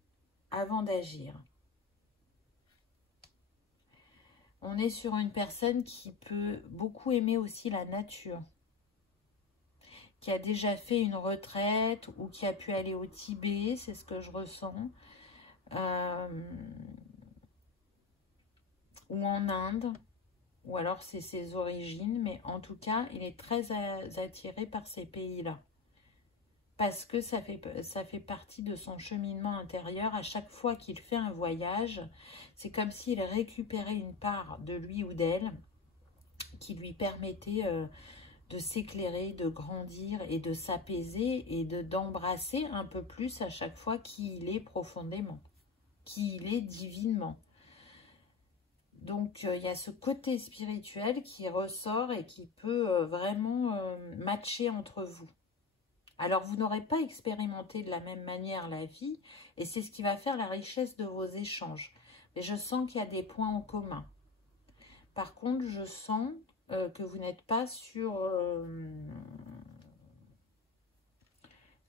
avant d'agir. On est sur une personne qui peut beaucoup aimer aussi la nature, qui a déjà fait une retraite ou qui a pu aller au Tibet, c'est ce que je ressens. Ou en Inde, ou alors c'est ses origines, mais en tout cas, il est très attiré par ces pays-là. Parce que ça fait partie de son cheminement intérieur. À chaque fois qu'il fait un voyage, c'est comme s'il récupérait une part de lui ou d'elle qui lui permettait de s'éclairer, de grandir et de s'apaiser et d'embrasser un peu plus à chaque fois qui il est profondément, qui il est divinement. Donc, il y a ce côté spirituel qui ressort et qui peut vraiment matcher entre vous. Alors, vous n'aurez pas expérimenté de la même manière la vie, et c'est ce qui va faire la richesse de vos échanges. Mais je sens qu'il y a des points en commun. Par contre, je sens que vous n'êtes pas sur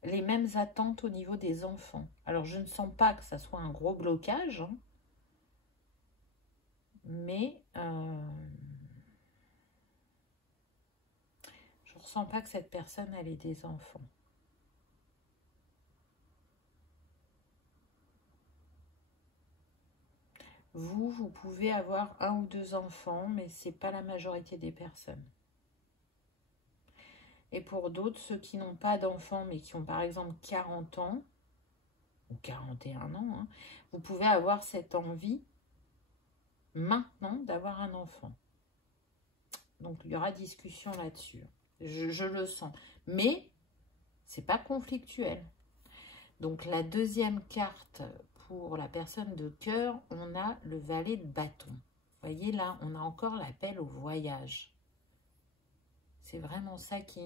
les mêmes attentes au niveau des enfants. Alors, je ne sens pas que ça soit un gros blocage, hein, mais je ne ressens pas que cette personne elle ait des enfants. Vous pouvez avoir 1 ou 2 enfants, mais ce n'est pas la majorité des personnes. Et pour d'autres, ceux qui n'ont pas d'enfants, mais qui ont par exemple 40 ans, ou 41 ans, hein, vous pouvez avoir cette envie maintenant d'avoir un enfant. Donc, il y aura discussion là-dessus. Je le sens. Mais, c'est pas conflictuel. Donc, la deuxième carte pour la personne de cœur, on a le valet de bâton. Vous voyez là, on a encore l'appel au voyage. C'est vraiment ça qui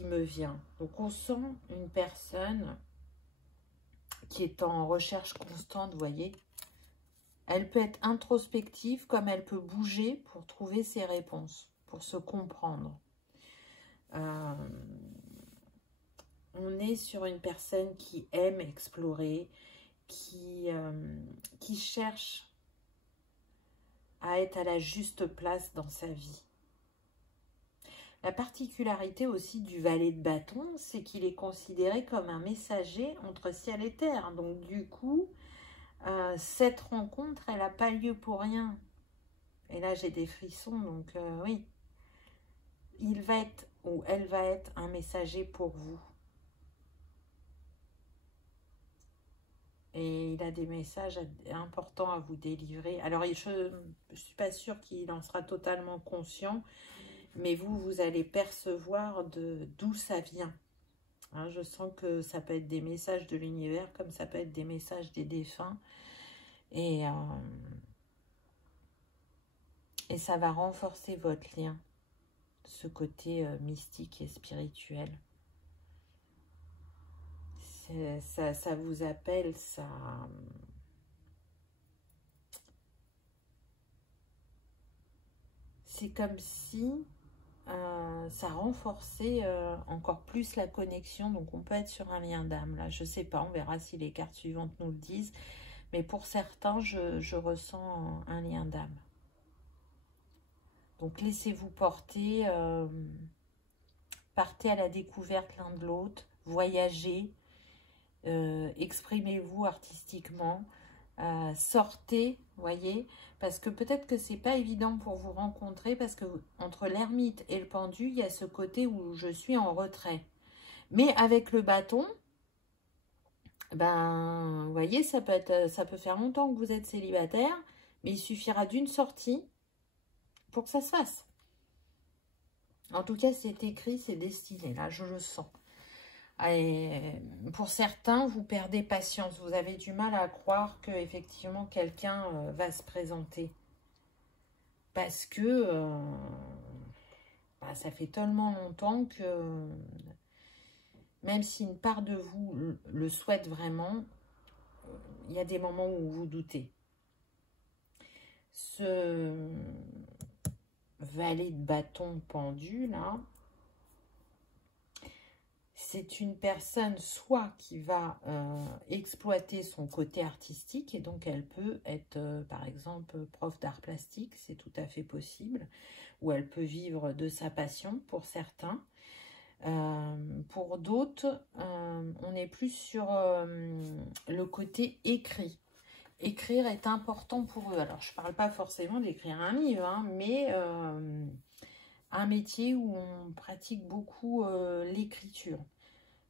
me vient. Donc, on sent une personne qui est en recherche constante, vous voyez. Elle peut être introspective comme elle peut bouger pour trouver ses réponses, pour se comprendre. On est sur une personne qui aime explorer, qui cherche à être à la juste place dans sa vie. La particularité aussi du valet de bâton, c'est qu'il est considéré comme un messager entre ciel et terre. Donc du coup, cette rencontre, elle n'a pas lieu pour rien. Et là, j'ai des frissons, donc oui. Il va être, ou elle va être, un messager pour vous. Et il a des messages importants à vous délivrer. Alors, je ne suis pas sûre qu'il en sera totalement conscient, mais vous allez percevoir d'où ça vient. Hein, je sens que ça peut être des messages de l'univers, comme ça peut être des messages des défunts. Et ça va renforcer votre lien, ce côté mystique et spirituel. Ça vous appelle, ça... C'est comme si ça renforçait encore plus la connexion. Donc on peut être sur un lien d'âme. Là, je sais pas, on verra si les cartes suivantes nous le disent. Mais pour certains, je ressens un lien d'âme. Donc laissez-vous porter. Partez à la découverte l'un de l'autre. Voyagez. Exprimez-vous artistiquement. Sortez, voyez, parce que peut-être que c'est pas évident pour vous rencontrer, parce que entre l'ermite et le pendu, il y a ce côté où je suis en retrait. Mais avec le bâton, ben, vous voyez, ça peut faire longtemps que vous êtes célibataire, mais il suffira d'une sortie pour que ça se fasse. En tout cas, c'est écrit, c'est destiné, là, je le sens. Et pour certains, vous perdez patience. Vous avez du mal à croire que effectivement quelqu'un va se présenter. Parce que ça fait tellement longtemps que même si une part de vous le souhaite vraiment, il y a des moments où vous doutez. Ce valet de bâton pendu, là, c'est une personne soit qui va exploiter son côté artistique, et donc elle peut être, par exemple, prof d'art plastique, c'est tout à fait possible, ou elle peut vivre de sa passion pour certains. Pour d'autres, on est plus sur le côté écrit. Écrire est important pour eux. Alors, je ne parle pas forcément d'écrire un livre, hein, mais un métier où on pratique beaucoup l'écriture,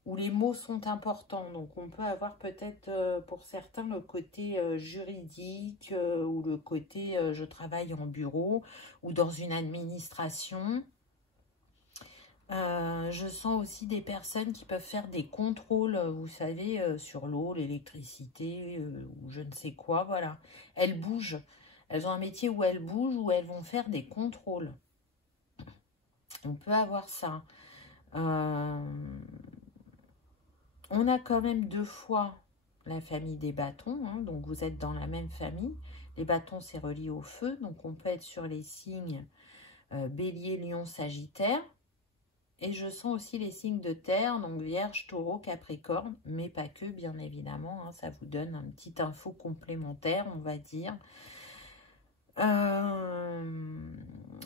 où les mots sont importants. Donc, on peut avoir peut-être pour certains le côté juridique ou le côté je travaille en bureau ou dans une administration. Je sens aussi des personnes qui peuvent faire des contrôles, vous savez, sur l'eau, l'électricité, ou je ne sais quoi, voilà. Elles bougent. Elles ont un métier où elles bougent, où elles vont faire des contrôles. On peut avoir ça. On a quand même 2 fois la famille des bâtons, hein, donc vous êtes dans la même famille. Les bâtons, c'est relié au feu, donc on peut être sur les signes Bélier, Lion, Sagittaire. Et je sens aussi les signes de terre, donc Vierge, Taureau, Capricorne, mais pas que, bien évidemment. Hein, ça vous donne une petite info complémentaire, on va dire.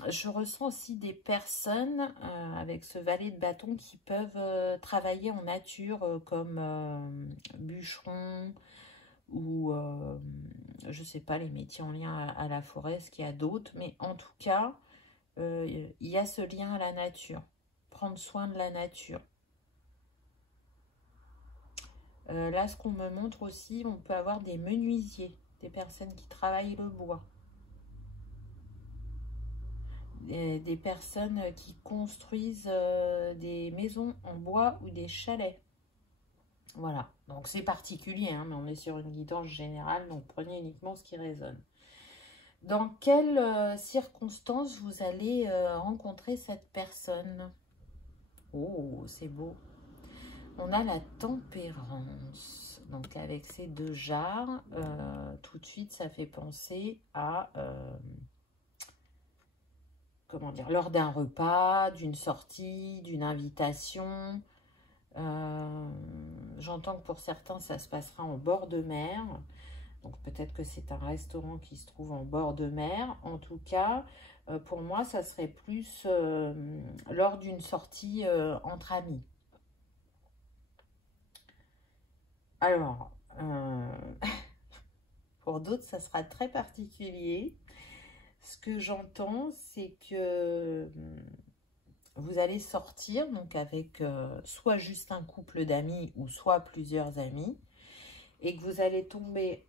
Je ressens aussi des personnes avec ce valet de bâton qui peuvent travailler en nature comme bûcheron ou, je ne sais pas, les métiers en lien à la forêt, ce qu'il y a d'autres. Mais en tout cas, il y a ce lien à la nature. Prendre soin de la nature. Là, ce qu'on me montre aussi, on peut avoir des menuisiers, des personnes qui travaillent le bois. Des personnes qui construisent des maisons en bois ou des chalets. Voilà, donc c'est particulier, hein, mais on est sur une guidance générale, donc prenez uniquement ce qui résonne. Dans quelles circonstances vous allez rencontrer cette personne ? Oh, c'est beau. On a la tempérance. Donc, avec ces 2 jarres, tout de suite, ça fait penser à, comment dire, lors d'un repas, d'une sortie, d'une invitation. J'entends que pour certains, ça se passera en bord de mer. Donc peut-être que c'est un restaurant qui se trouve en bord de mer. En tout cas, pour moi, ça serait plus lors d'une sortie entre amis. Alors, pour d'autres, ça sera très particulier. Ce que j'entends, c'est que vous allez sortir donc avec soit juste un couple d'amis ou soit plusieurs amis et que vous allez tomber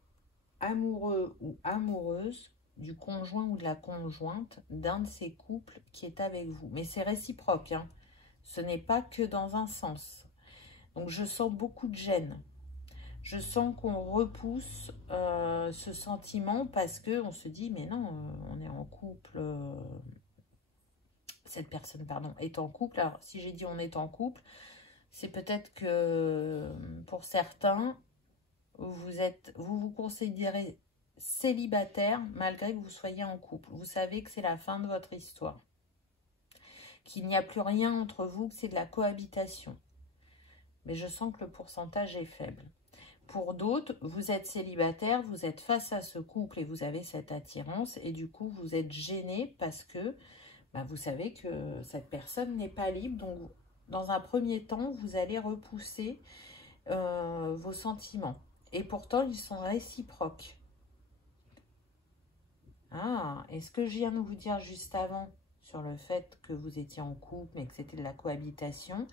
amoureux ou amoureuse du conjoint ou de la conjointe d'un de ces couples qui est avec vous. Mais c'est réciproque, hein. Ce n'est pas que dans un sens. Donc je sens beaucoup de gêne. Je sens qu'on repousse ce sentiment parce qu'on se dit, mais non, on est en couple, cette personne, pardon, est en couple. Alors, si j'ai dit on est en couple, c'est peut-être que pour certains, vous considérez célibataire malgré que vous soyez en couple. Vous savez que c'est la fin de votre histoire, qu'il n'y a plus rien entre vous, que c'est de la cohabitation. Mais je sens que le pourcentage est faible. Pour d'autres, vous êtes célibataire, vous êtes face à ce couple et vous avez cette attirance et du coup, vous êtes gêné parce que vous savez que cette personne n'est pas libre. Donc, dans un premier temps, vous allez repousser vos sentiments. Et pourtant, ils sont réciproques. Ah, et ce que je viens de vous dire juste avant sur le fait que vous étiez en couple, mais que c'était de la cohabitation,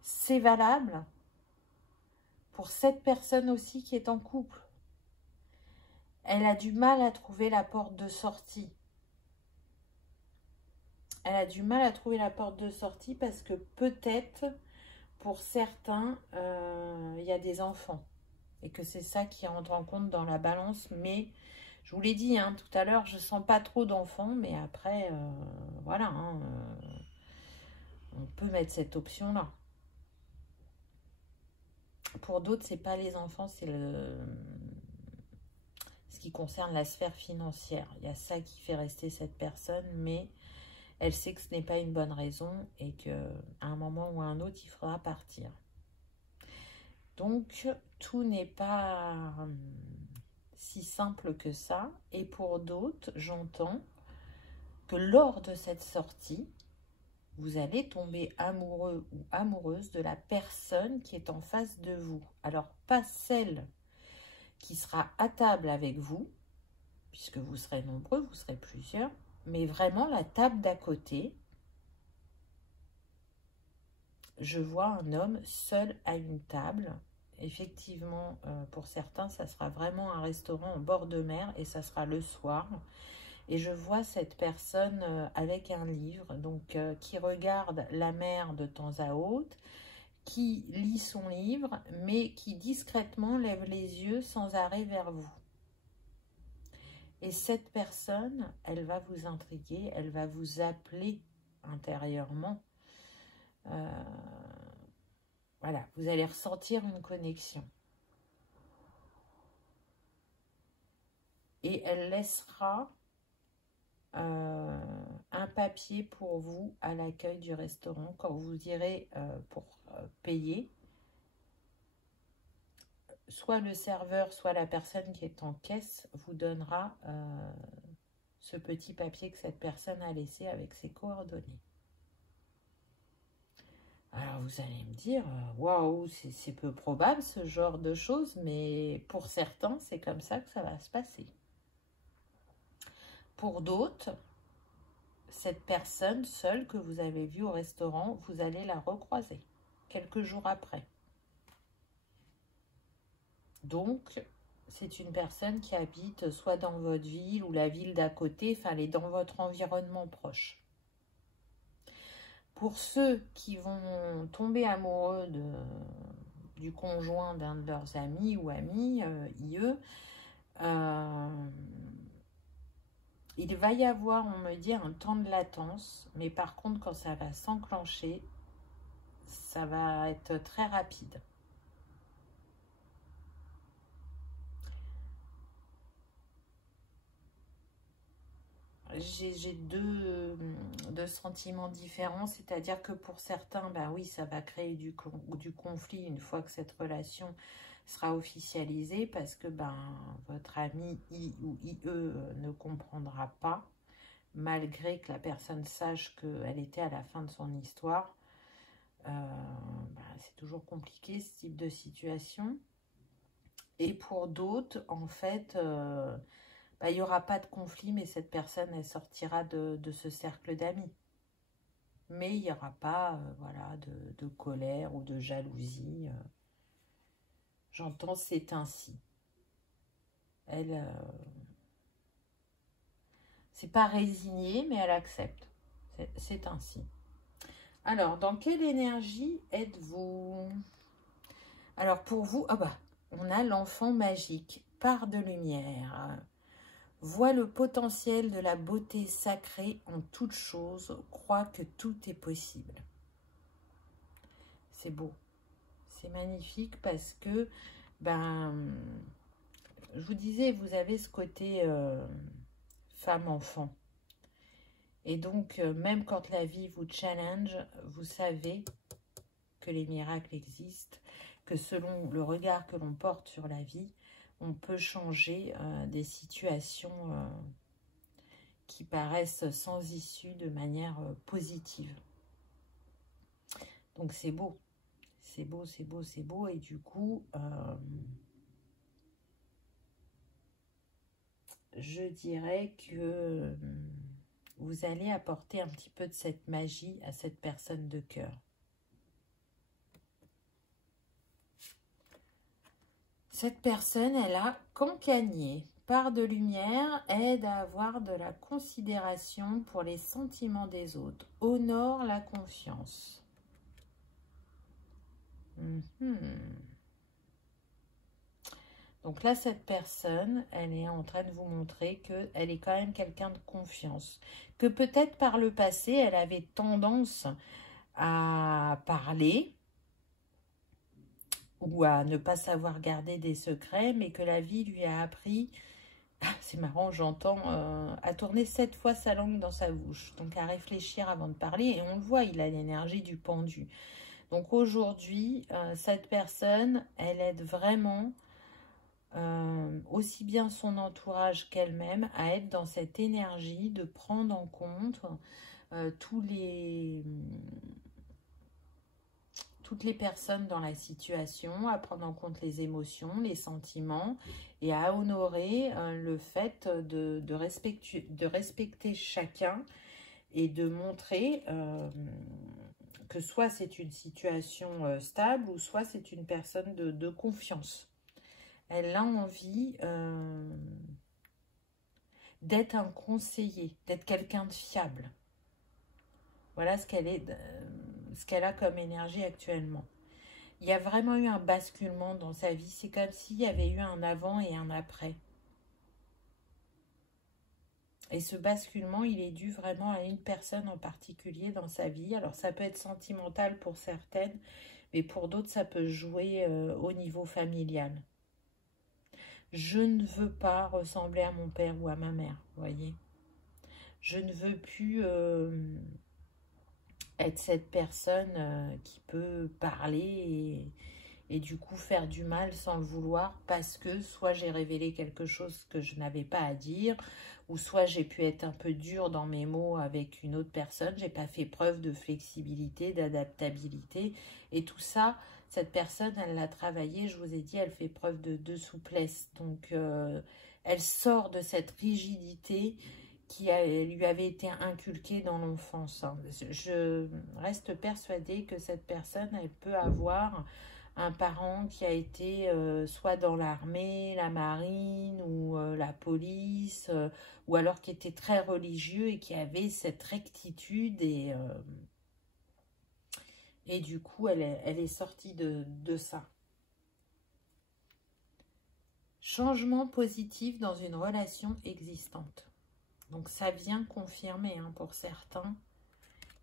c'est valable pour cette personne aussi qui est en couple. Elle a du mal à trouver la porte de sortie. Elle a du mal à trouver la porte de sortie parce que peut-être, pour certains, il y a des enfants. Et que c'est ça qui entre en compte dans la balance. Mais, je vous l'ai dit hein, tout à l'heure, je sens pas trop d'enfants. Mais après, voilà, hein, on peut mettre cette option-là. Pour d'autres, c'est pas les enfants, c'est ce qui concerne la sphère financière. Il y a ça qui fait rester cette personne, mais elle sait que ce n'est pas une bonne raison et qu'à un moment ou à un autre, il faudra partir. Donc, tout n'est pas si simple que ça. Et pour d'autres, j'entends que lors de cette sortie, vous allez tomber amoureux ou amoureuse de la personne qui est en face de vous. Alors, pas celle qui sera à table avec vous, puisque vous serez nombreux, vous serez plusieurs, mais vraiment la table d'à côté. Je vois un homme seul à une table. Effectivement, pour certains, ça sera vraiment un restaurant en bord de mer et ça sera le soir. Et je vois cette personne avec un livre, donc qui regarde la mer de temps à autre, qui lit son livre, mais qui discrètement lève les yeux sans arrêt vers vous. Et cette personne, elle va vous intriguer, elle va vous appeler intérieurement. Voilà, vous allez ressentir une connexion. Et elle laissera un papier pour vous à l'accueil du restaurant quand vous irez pour payer. Soit le serveur, soit la personne qui est en caisse vous donnera ce petit papier que cette personne a laissé avec ses coordonnées. Alors vous allez me dire, waouh, c'est peu probable ce genre de choses, mais pour certains, c'est comme ça que ça va se passer. Pour d'autres, cette personne seule que vous avez vue au restaurant, vous allez la recroiser quelques jours après. Donc, c'est une personne qui habite soit dans votre ville ou la ville d'à côté, enfin, elle est dans votre environnement proche. Pour ceux qui vont tomber amoureux du conjoint d'un de leurs amis ou amis, IE, il va y avoir, on me dit, un temps de latence, mais par contre, quand ça va s'enclencher, ça va être très rapide. J'ai deux sentiments différents, c'est-à-dire que pour certains, oui, ça va créer du conflit une fois que cette relation sera officialisé parce que ben, votre ami I ou IE ne comprendra pas, malgré que la personne sache qu'elle était à la fin de son histoire. C'est toujours compliqué ce type de situation. Et pour d'autres, en fait, il n'y aura pas de conflit, mais cette personne, elle sortira de ce cercle d'amis. Mais il n'y aura pas voilà, de colère ou de jalousie. J'entends, c'est ainsi. Elle, c'est pas résigné, mais elle accepte. C'est ainsi. Alors, dans quelle énergie êtes-vous? Alors, pour vous, on a l'enfant magique, part de lumière. Vois le potentiel de la beauté sacrée en toute chose, crois que tout est possible. C'est beau, c'est magnifique parce que, je vous disais, vous avez ce côté femme-enfant. Et donc, même quand la vie vous challenge, vous savez que les miracles existent, que selon le regard que l'on porte sur la vie, on peut changer des situations qui paraissent sans issue de manière positive. Donc c'est beau, c'est beau, c'est beau, c'est beau. Et du coup, je dirais que vous allez apporter un petit peu de cette magie à cette personne de cœur. Cette personne, elle a cancagné. Part de lumière, aide à avoir de la considération pour les sentiments des autres. Honore la confiance. Donc là, cette personne, elle est en train de vous montrer qu'elle est quand même quelqu'un de confiance. Que peut-être par le passé, elle avait tendance à parler ou à ne pas savoir garder des secrets, mais que la vie lui a appris, c'est marrant, j'entends, à tourner 7 fois sa langue dans sa bouche. Donc à réfléchir avant de parler, et on le voit, il a l'énergie du pendu. Donc aujourd'hui, cette personne, elle aide vraiment aussi bien son entourage qu'elle-même à être dans cette énergie de prendre en compte toutes les personnes dans la situation, à prendre en compte les émotions, les sentiments et à honorer le fait de respecter chacun et de montrer que soit c'est une situation stable ou soit c'est une personne de confiance. Elle a envie d'être un conseiller, d'être quelqu'un de fiable. Voilà ce qu'elle a comme énergie actuellement. Il y a vraiment eu un basculement dans sa vie. C'est comme s'il y avait eu un avant et un après. Et ce basculement, il est dû vraiment à une personne en particulier dans sa vie. Alors, ça peut être sentimental pour certaines, mais pour d'autres, ça peut jouer au niveau familial. Je ne veux pas ressembler à mon père ou à ma mère, vous voyez. Je ne veux plus être cette personne qui peut parler et du coup faire du mal sans le vouloir parce que soit j'ai révélé quelque chose que je n'avais pas à dire, ou soit j'ai pu être un peu dure dans mes mots avec une autre personne, j'ai pas fait preuve de flexibilité, d'adaptabilité, et tout ça, cette personne, elle l'a travaillé, je vous ai dit, elle fait preuve de souplesse, donc elle sort de cette rigidité qui lui avait été inculquée dans l'enfance. Je reste persuadée que cette personne, elle peut avoir un parent qui a été soit dans l'armée, la marine ou la police, ou alors qui était très religieux et qui avait cette rectitude et du coup elle est sortie de ça. Changement positif dans une relation existante. Donc ça vient confirmer pour certains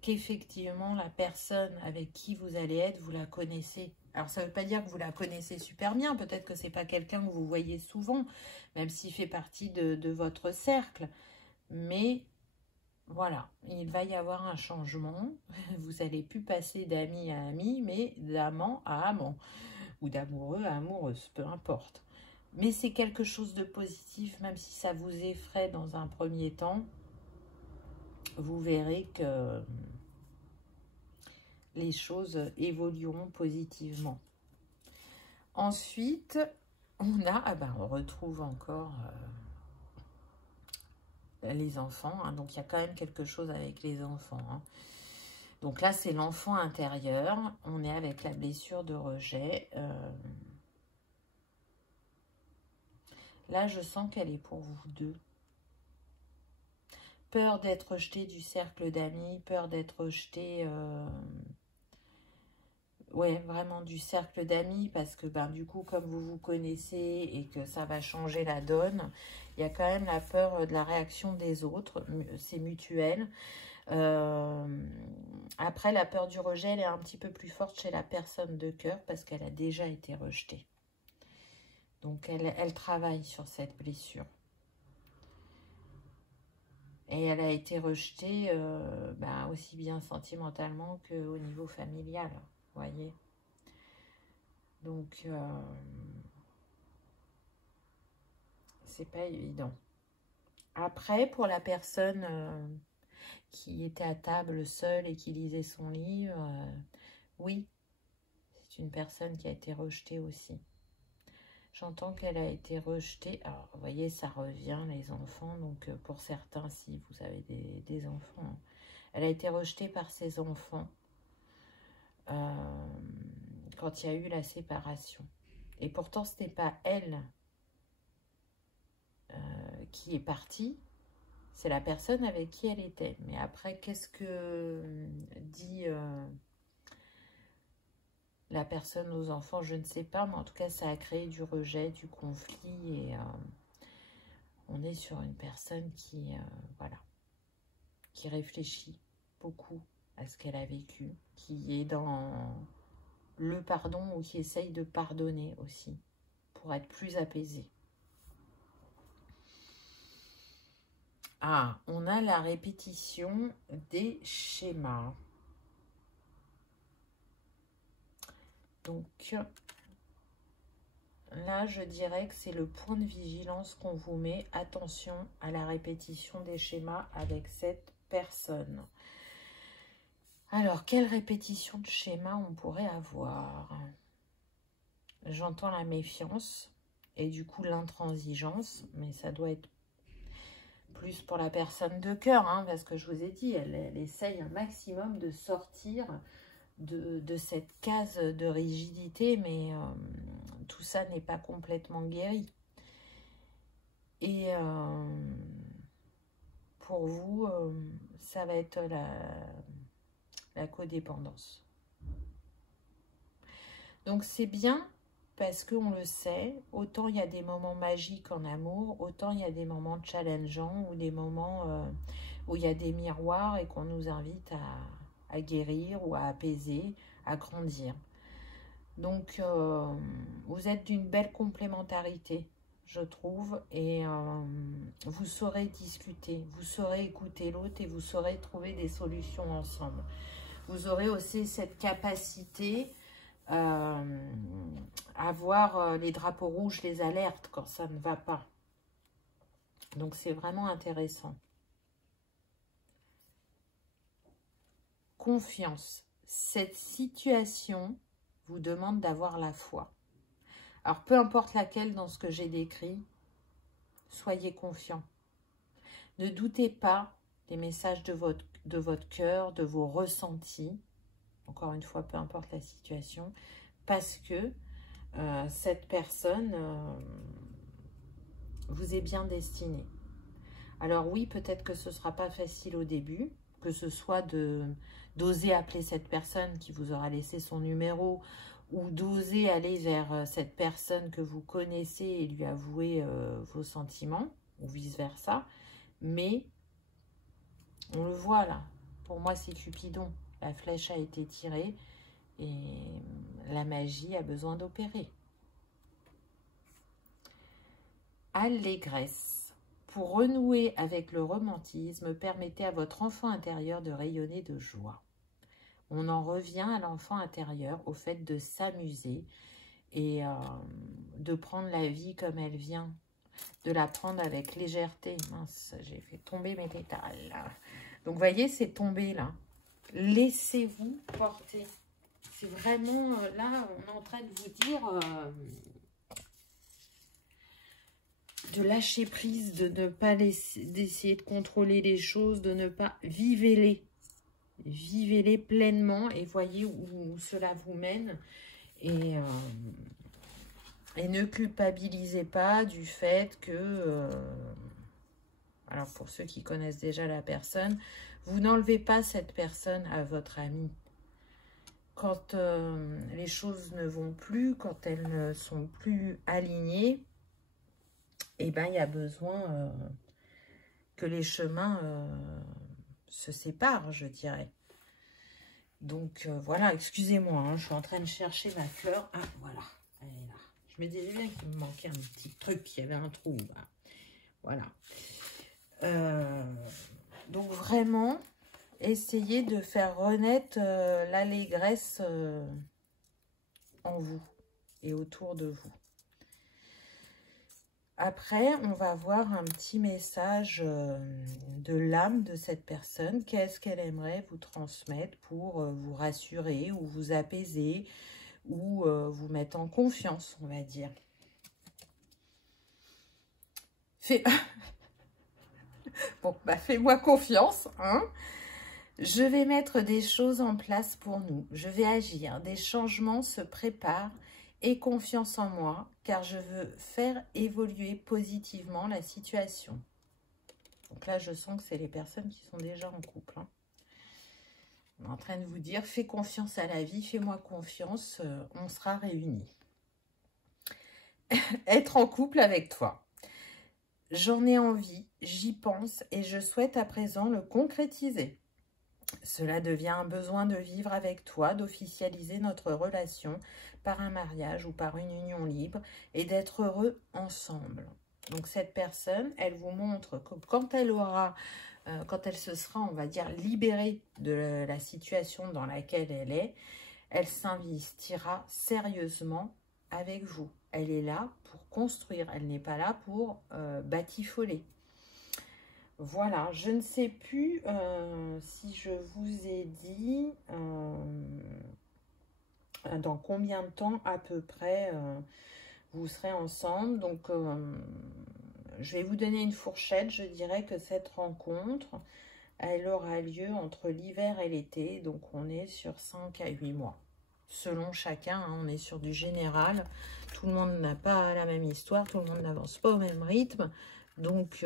qu'effectivement la personne avec qui vous allez être, vous la connaissez. Alors ça ne veut pas dire que vous la connaissez super bien, peut-être que ce n'est pas quelqu'un que vous voyez souvent, même s'il fait partie de votre cercle. Mais voilà, il va y avoir un changement. Vous n'allez plus passer d'ami à ami, mais d'amant à amant. ou d'amoureux à amoureuse, peu importe. Mais c'est quelque chose de positif, même si ça vous effraie dans un premier temps. Vous verrez que les choses évolueront positivement. Ensuite, on a, on retrouve encore les enfants. Hein, donc, il y a quand même quelque chose avec les enfants. Hein. Donc là, c'est l'enfant intérieur. On est avec la blessure de rejet. Là, je sens qu'elle est pour vous deux. Peur d'être rejeté du cercle d'amis, peur d'être rejeté... ouais, vraiment du cercle d'amis, parce que du coup, comme vous vous connaissez et que ça va changer la donne, il y a quand même la peur de la réaction des autres, c'est mutuel. Après, la peur du rejet, elle est un petit peu plus forte chez la personne de cœur, parce qu'elle a déjà été rejetée. Donc, elle travaille sur cette blessure. Et elle a été rejetée aussi bien sentimentalement qu'au niveau familial, vous voyez. Donc, c'est pas évident. Après, pour la personne qui était à table seule et qui lisait son livre, oui, c'est une personne qui a été rejetée aussi. J'entends qu'elle a été rejetée. Alors, vous voyez, ça revient, les enfants. Donc, pour certains, si vous avez des enfants, hein. Elle a été rejetée par ses enfants quand il y a eu la séparation. Et pourtant, ce n'est pas elle qui est partie, c'est la personne avec qui elle était. Mais après, qu'est-ce que dit la personne aux enfants? Je ne sais pas, mais en tout cas, ça a créé du rejet, du conflit. Et on est sur une personne qui, voilà, qui réfléchit beaucoup à ce qu'elle a vécu, qui est dans le pardon ou qui essaye de pardonner aussi, pour être plus apaisée. Ah, on a la répétition des schémas. Donc, là, je dirais que c'est le point de vigilance qu'on vous met. Attention à la répétition des schémas avec cette personne. Alors, quelle répétition de schéma on pourrait avoir? J'entends la méfiance et du coup l'intransigeance, mais ça doit être plus pour la personne de cœur, hein, parce que je vous ai dit, elle essaye un maximum de sortir de cette case de rigidité, mais tout ça n'est pas complètement guéri. Et pour vous, ça va être la codépendance. Donc c'est bien parce qu'on le sait, autant il y a des moments magiques en amour, autant il y a des moments challengeants ou des moments où il y a des miroirs et qu'on nous invite à guérir ou à apaiser, à grandir. Donc, vous êtes d'une belle complémentarité, je trouve, et vous saurez discuter, vous saurez écouter l'autre et vous saurez trouver des solutions ensemble. Vous aurez aussi cette capacité à voir les drapeaux rouges, les alertes quand ça ne va pas. Donc, c'est vraiment intéressant. Confiance. Cette situation vous demande d'avoir la foi. Alors, peu importe laquelle dans ce que j'ai décrit, soyez confiants. Ne doutez pas des messages de votre cœur, de vos ressentis. Encore une fois, peu importe la situation, parce que cette personne vous est bien destinée. Alors oui, peut-être que ce ne sera pas facile au début, que ce soit d'oser appeler cette personne qui vous aura laissé son numéro, ou d'oser aller vers cette personne que vous connaissez et lui avouer vos sentiments, ou vice-versa. Mais, on le voit là, pour moi c'est Cupidon. La flèche a été tirée et la magie a besoin d'opérer. Allégresse. Pour renouer avec le romantisme, permettez à votre enfant intérieur de rayonner de joie. On en revient à l'enfant intérieur, au fait de s'amuser et de prendre la vie comme elle vient, de la prendre avec légèreté. Mince, j'ai fait tomber mes pétales. Donc, vous voyez, c'est tombé là. Laissez-vous porter. C'est vraiment, là, on est en train de vous dire de lâcher prise, de ne pas d'essayer de contrôler les choses, de ne pas... Vivez-les. Vivez-les pleinement et voyez où cela vous mène. Et ne culpabilisez pas du fait que... alors, pour ceux qui connaissent déjà la personne, vous n'enlevez pas cette personne à votre ami. Quand les choses ne vont plus, quand elles ne sont plus alignées, eh ben, il y a besoin que les chemins se séparent, je dirais. Donc, voilà, excusez-moi, hein, je suis en train de chercher ma fleur. Ah, voilà, elle est là. Je me disais bien qu'il me manquait un petit truc, qu'il y avait un trou. Là. Voilà. Donc, vraiment, essayez de faire renaître l'allégresse en vous et autour de vous. Après, on va voir un petit message de l'âme de cette personne. Qu'est-ce qu'elle aimerait vous transmettre pour vous rassurer ou vous apaiser ou vous mettre en confiance, on va dire. Bon, bah fais-moi confiance, hein. Je vais mettre des choses en place pour nous. Je vais agir. Des changements se préparent. Et confiance en moi, car je veux faire évoluer positivement la situation. Donc là, je sens que c'est les personnes qui sont déjà en couple. Hein. On est en train de vous dire, fais confiance à la vie, fais-moi confiance, on sera réunis. Être en couple avec toi. J'en ai envie, j'y pense et je souhaite à présent le concrétiser. Cela devient un besoin de vivre avec toi, d'officialiser notre relation par un mariage ou par une union libre et d'être heureux ensemble. Donc cette personne, elle vous montre que quand elle se sera, on va dire, libérée de la situation dans laquelle elle est, elle s'investira sérieusement avec vous. Elle est là pour construire, elle n'est pas là pour batifoler. Voilà, je ne sais plus si je vous ai dit dans combien de temps à peu près vous serez ensemble. Donc, je vais vous donner une fourchette. Je dirais que cette rencontre, elle aura lieu entre l'hiver et l'été. Donc, on est sur 5 à 8 mois. Selon chacun, hein, on est sur du général. Tout le monde n'a pas la même histoire. Tout le monde n'avance pas au même rythme. Donc...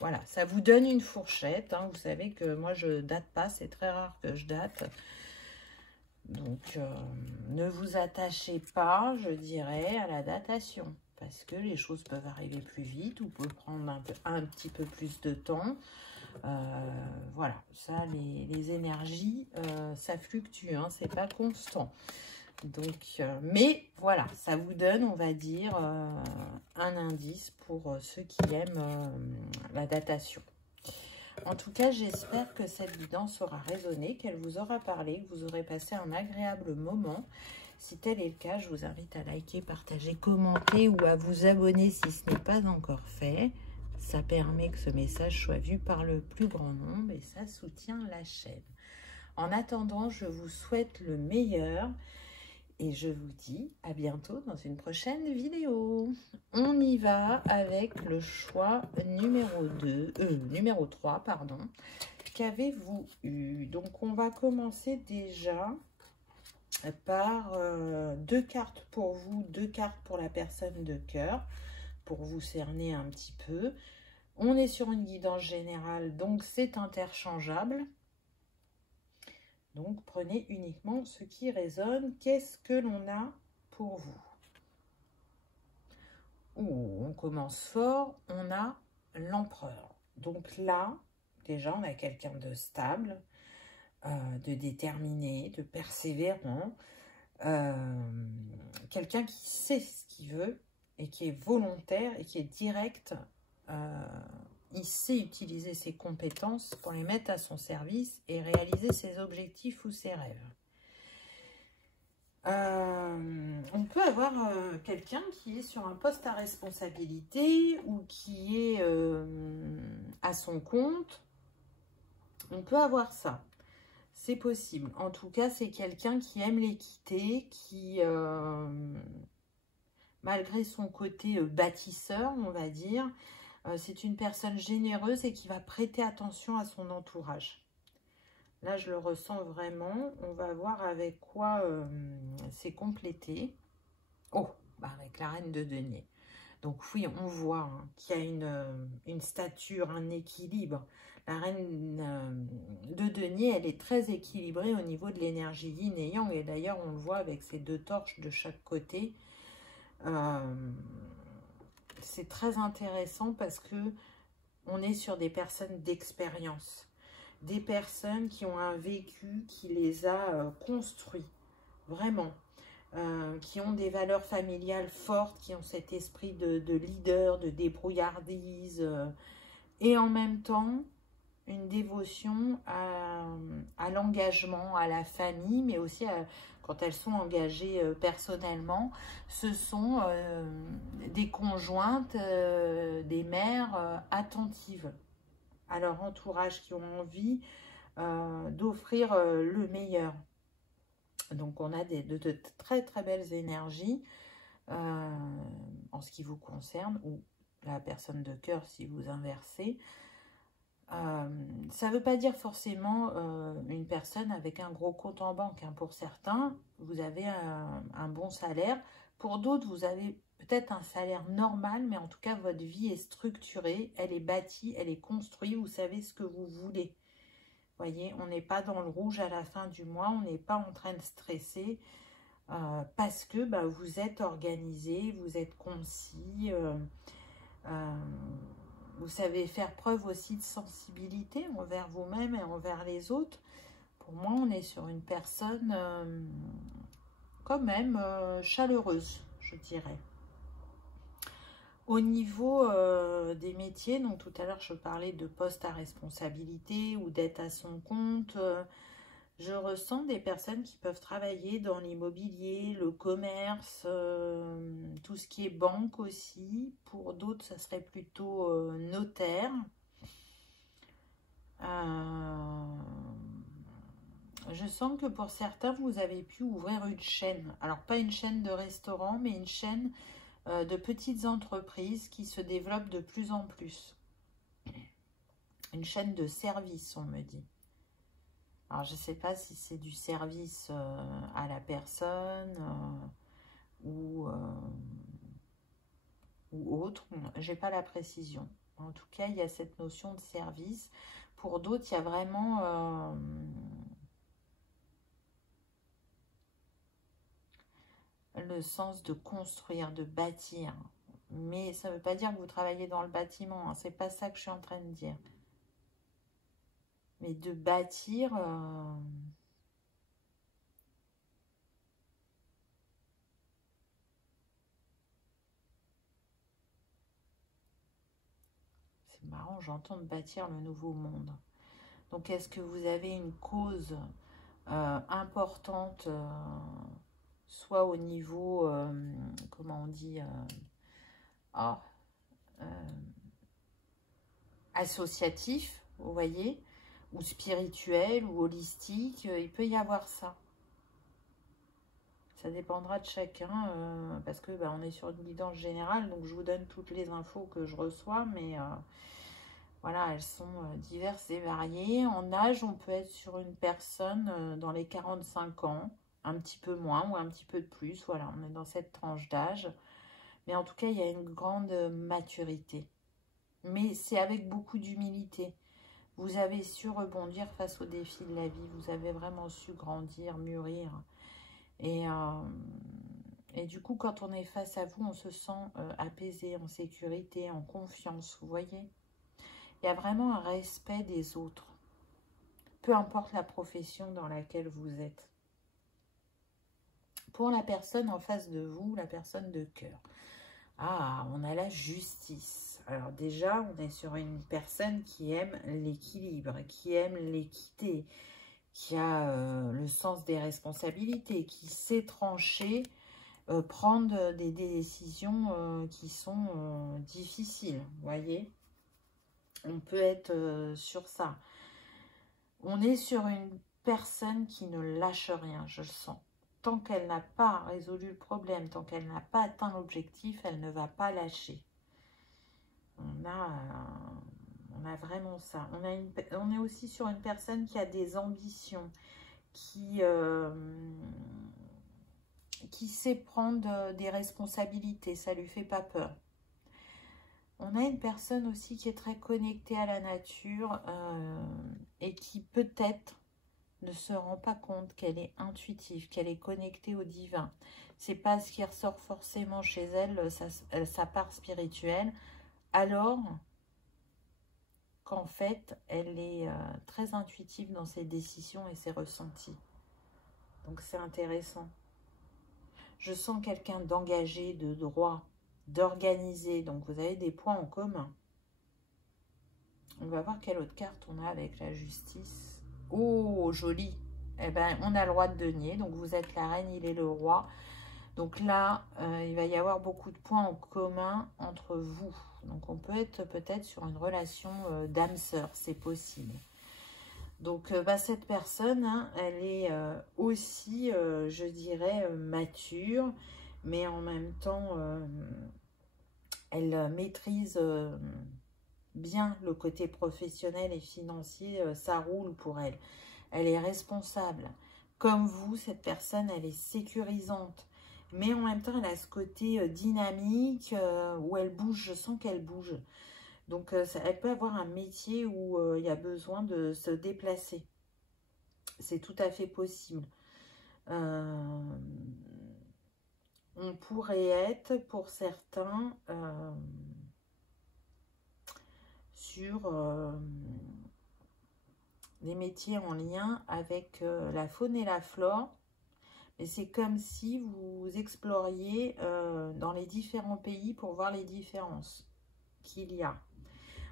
voilà, ça vous donne une fourchette. Hein. Vous savez que moi, je date pas. C'est très rare que je date. Donc, ne vous attachez pas, je dirais, à la datation. Parce que les choses peuvent arriver plus vite ou peuvent prendre un petit peu plus de temps. Voilà, ça, les énergies, ça fluctue. Hein, c'est pas constant. Donc, mais voilà, ça vous donne, on va dire, un indice pour ceux qui aiment la datation. En tout cas, j'espère que cette guidance aura résonné, qu'elle vous aura parlé, que vous aurez passé un agréable moment. Si tel est le cas, je vous invite à liker, partager, commenter ou à vous abonner si ce n'est pas encore fait. Ça permet que ce message soit vu par le plus grand nombre et ça soutient la chaîne. En attendant, je vous souhaite le meilleur. Et je vous dis à bientôt dans une prochaine vidéo. On y va avec le choix numéro 3, pardon. Qu'avez-vous eu? Donc, on va commencer déjà par 2 cartes pour vous, 2 cartes pour la personne de cœur, pour vous cerner un petit peu. On est sur une guidance générale, donc c'est interchangeable. Donc, prenez uniquement ce qui résonne. Qu'est-ce que l'on a pour vous? On commence fort. On a l'empereur. Donc là, déjà, on a quelqu'un de stable, de déterminé, de persévérant. Quelqu'un qui sait ce qu'il veut et qui est volontaire et qui est direct. Il sait utiliser ses compétences pour les mettre à son service et réaliser ses objectifs ou ses rêves. On peut avoir quelqu'un qui est sur un poste à responsabilité ou qui est à son compte. On peut avoir ça. C'est possible. En tout cas, c'est quelqu'un qui aime l'équité, qui, malgré son côté bâtisseur, on va dire, c'est une personne généreuse et qui va prêter attention à son entourage. Là, je le ressens vraiment. On va voir avec quoi c'est complété. Oh, bah avec la reine de denier. Donc oui, on voit qu'il y a une stature, un équilibre. La reine de denier, elle est très équilibrée au niveau de l'énergie yin et yang. Et d'ailleurs, on le voit avec ces deux torches de chaque côté. C'est très intéressant parce que on est sur des personnes d'expérience. Des personnes qui ont un vécu qui les a construits. Vraiment. Qui ont des valeurs familiales fortes, qui ont cet esprit de leader, de débrouillardise, et en même temps, une dévotion à l'engagement, à la famille, mais aussi quand elles sont engagées personnellement. Ce sont des conjointes, des mères attentives à leur entourage, qui ont envie d'offrir le meilleur. Donc, on a de très, très belles énergies en ce qui vous concerne, ou la personne de cœur si vous inversez. Ça ne veut pas dire forcément une personne avec un gros compte en banque. Hein. Pour certains, vous avez un bon salaire. Pour d'autres, vous avez peut-être un salaire normal, mais en tout cas, votre vie est structurée, elle est bâtie, elle est construite, vous savez ce que vous voulez. Voyez, on n'est pas dans le rouge à la fin du mois, on n'est pas en train de stresser parce que bah, vous êtes organisé, vous êtes concis, vous savez faire preuve aussi de sensibilité envers vous-même et envers les autres. Pour moi, on est sur une personne quand même chaleureuse, je dirais. Au niveau des métiers, donc tout à l'heure je parlais de poste à responsabilité ou d'être à son compte, je ressens des personnes qui peuvent travailler dans l'immobilier, le commerce, tout ce qui est banque aussi. Pour d'autres, ça serait plutôt notaire. Je sens que pour certains, vous avez pu ouvrir une chaîne. Alors, pas une chaîne de restaurant, mais une chaîne de petites entreprises qui se développent de plus en plus. Une chaîne de service, on me dit. Alors, je ne sais pas si c'est du service à la personne ou autre. Je n'ai pas la précision. En tout cas, il y a cette notion de service. Pour d'autres, il y a vraiment le sens de construire, de bâtir. Mais ça ne veut pas dire que vous travaillez dans le bâtiment. Hein. Ce n'est pas ça que je suis en train de dire. Mais de bâtir... c'est marrant, j'entends de bâtir le nouveau monde. Donc, est-ce que vous avez une cause importante, soit au niveau, comment on dit, associatif, vous voyez, ou spirituel, ou holistique, il peut y avoir ça. Ça dépendra de chacun, parce que on est sur une guidance générale, donc je vous donne toutes les infos que je reçois, mais voilà, elles sont diverses et variées. En âge, on peut être sur une personne dans les 45 ans, un petit peu moins ou un petit peu de plus, voilà, on est dans cette tranche d'âge. Mais en tout cas, il y a une grande maturité. Mais c'est avec beaucoup d'humilité. Vous avez su rebondir face aux défis de la vie. Vous avez vraiment su grandir, mûrir. Et du coup, quand on est face à vous, on se sent apaisé, en sécurité, en confiance, vous voyez. Il y a vraiment un respect des autres. Peu importe la profession dans laquelle vous êtes. Pour la personne en face de vous, la personne de cœur. Ah, on a la justice. Alors déjà, on est sur une personne qui aime l'équilibre, qui aime l'équité, qui a le sens des responsabilités, qui sait trancher, prendre des décisions qui sont difficiles, vous voyez. On peut être sur ça. On est sur une personne qui ne lâche rien, je le sens. Tant qu'elle n'a pas résolu le problème, tant qu'elle n'a pas atteint l'objectif, elle ne va pas lâcher. On a vraiment ça. On est aussi sur une personne qui a des ambitions, qui sait prendre des responsabilités, ça ne lui fait pas peur. On a une personne aussi qui est très connectée à la nature et qui peut-être ne se rend pas compte qu'elle est intuitive, qu'elle est connectée au divin. C'est pas ce qui ressort forcément chez elle, sa part spirituelle, alors qu'en fait, elle est très intuitive dans ses décisions et ses ressentis. Donc c'est intéressant. Je sens quelqu'un d'engagé, de droit, d'organisé. Donc vous avez des points en commun. On va voir quelle autre carte on a avec la justice. Oh, joli. Eh bien, on a le roi de denier. Donc vous êtes la reine, il est le roi. Donc là, il va y avoir beaucoup de points en commun entre vous. Donc on peut être peut-être sur une relation d'âme-sœur, c'est possible. Donc cette personne, hein, elle est aussi, je dirais, mature, mais en même temps, elle maîtrise bien le côté professionnel et financier, ça roule pour elle. Elle est responsable. Comme vous, cette personne, elle est sécurisante. Mais en même temps, elle a ce côté dynamique où elle bouge. Je sens qu'elle bouge. Donc, elle peut avoir un métier où il y a besoin de se déplacer. C'est tout à fait possible. On pourrait être, pour certains, sur des métiers en lien avec la faune et la flore. Et c'est comme si vous exploriez dans les différents pays pour voir les différences qu'il y a.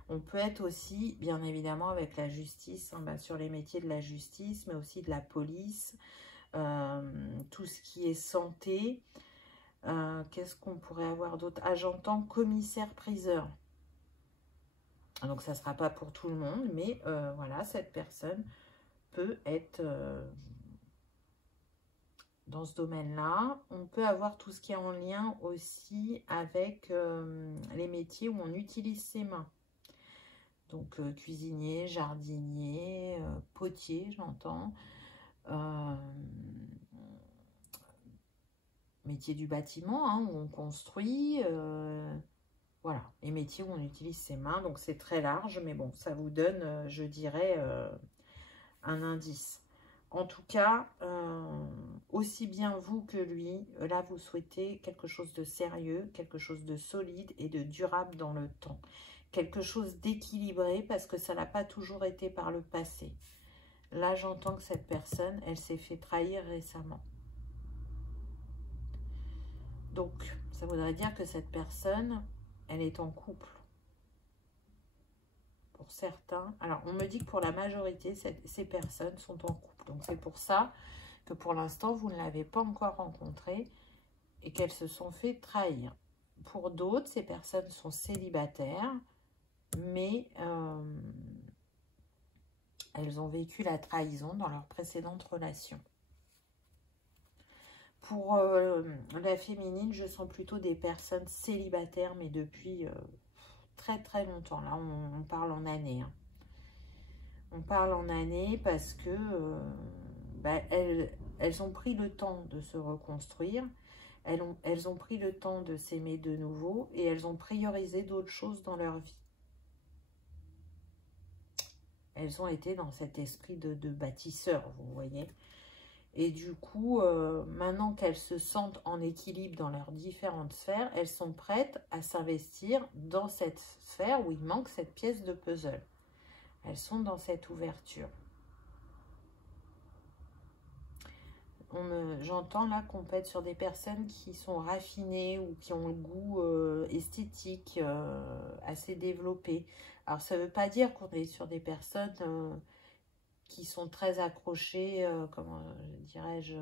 On peut être aussi, bien évidemment, avec la justice, hein, sur les métiers de la justice, mais aussi de la police, tout ce qui est santé. Qu'est-ce qu'on pourrait avoir d'autre? Ah, j'entends commissaire-priseur. Donc, ça ne sera pas pour tout le monde, mais voilà, cette personne peut être dans ce domaine-là. On peut avoir tout ce qui est en lien aussi avec les métiers où on utilise ses mains. Donc, cuisinier, jardinier, potier, j'entends. Métier du bâtiment, hein, où on construit. Voilà, les métiers où on utilise ses mains. Donc, c'est très large, mais bon, ça vous donne, je dirais, un indice. En tout cas, aussi bien vous que lui, là, vous souhaitez quelque chose de sérieux, quelque chose de solide et de durable dans le temps. Quelque chose d'équilibré parce que ça n'a pas toujours été par le passé. Là, j'entends que cette personne, elle s'est fait trahir récemment. Donc, ça voudrait dire que cette personne, elle est en couple. Pour certains. Alors, on me dit que pour la majorité, ces personnes sont en couple. Donc, c'est pour ça que pour l'instant, vous ne l'avez pas encore rencontrée et qu'elles se sont fait trahir. Pour d'autres, ces personnes sont célibataires, mais elles ont vécu la trahison dans leur précédente relation. Pour la féminine, je sens plutôt des personnes célibataires, mais depuis très très longtemps. Là, on parle en années. Hein. On parle en années parce que elles ont pris le temps de se reconstruire. Elles ont pris le temps de s'aimer de nouveau et elles ont priorisé d'autres choses dans leur vie. Elles ont été dans cet esprit de bâtisseur, vous voyez. Et du coup, maintenant qu'elles se sentent en équilibre dans leurs différentes sphères, elles sont prêtes à s'investir dans cette sphère où il manque cette pièce de puzzle. Elles sont dans cette ouverture. J'entends là qu'on peut être sur des personnes qui sont raffinées ou qui ont le goût esthétique assez développé. Alors, ça ne veut pas dire qu'on est sur des personnes qui sont très accrochées, comment dirais-je,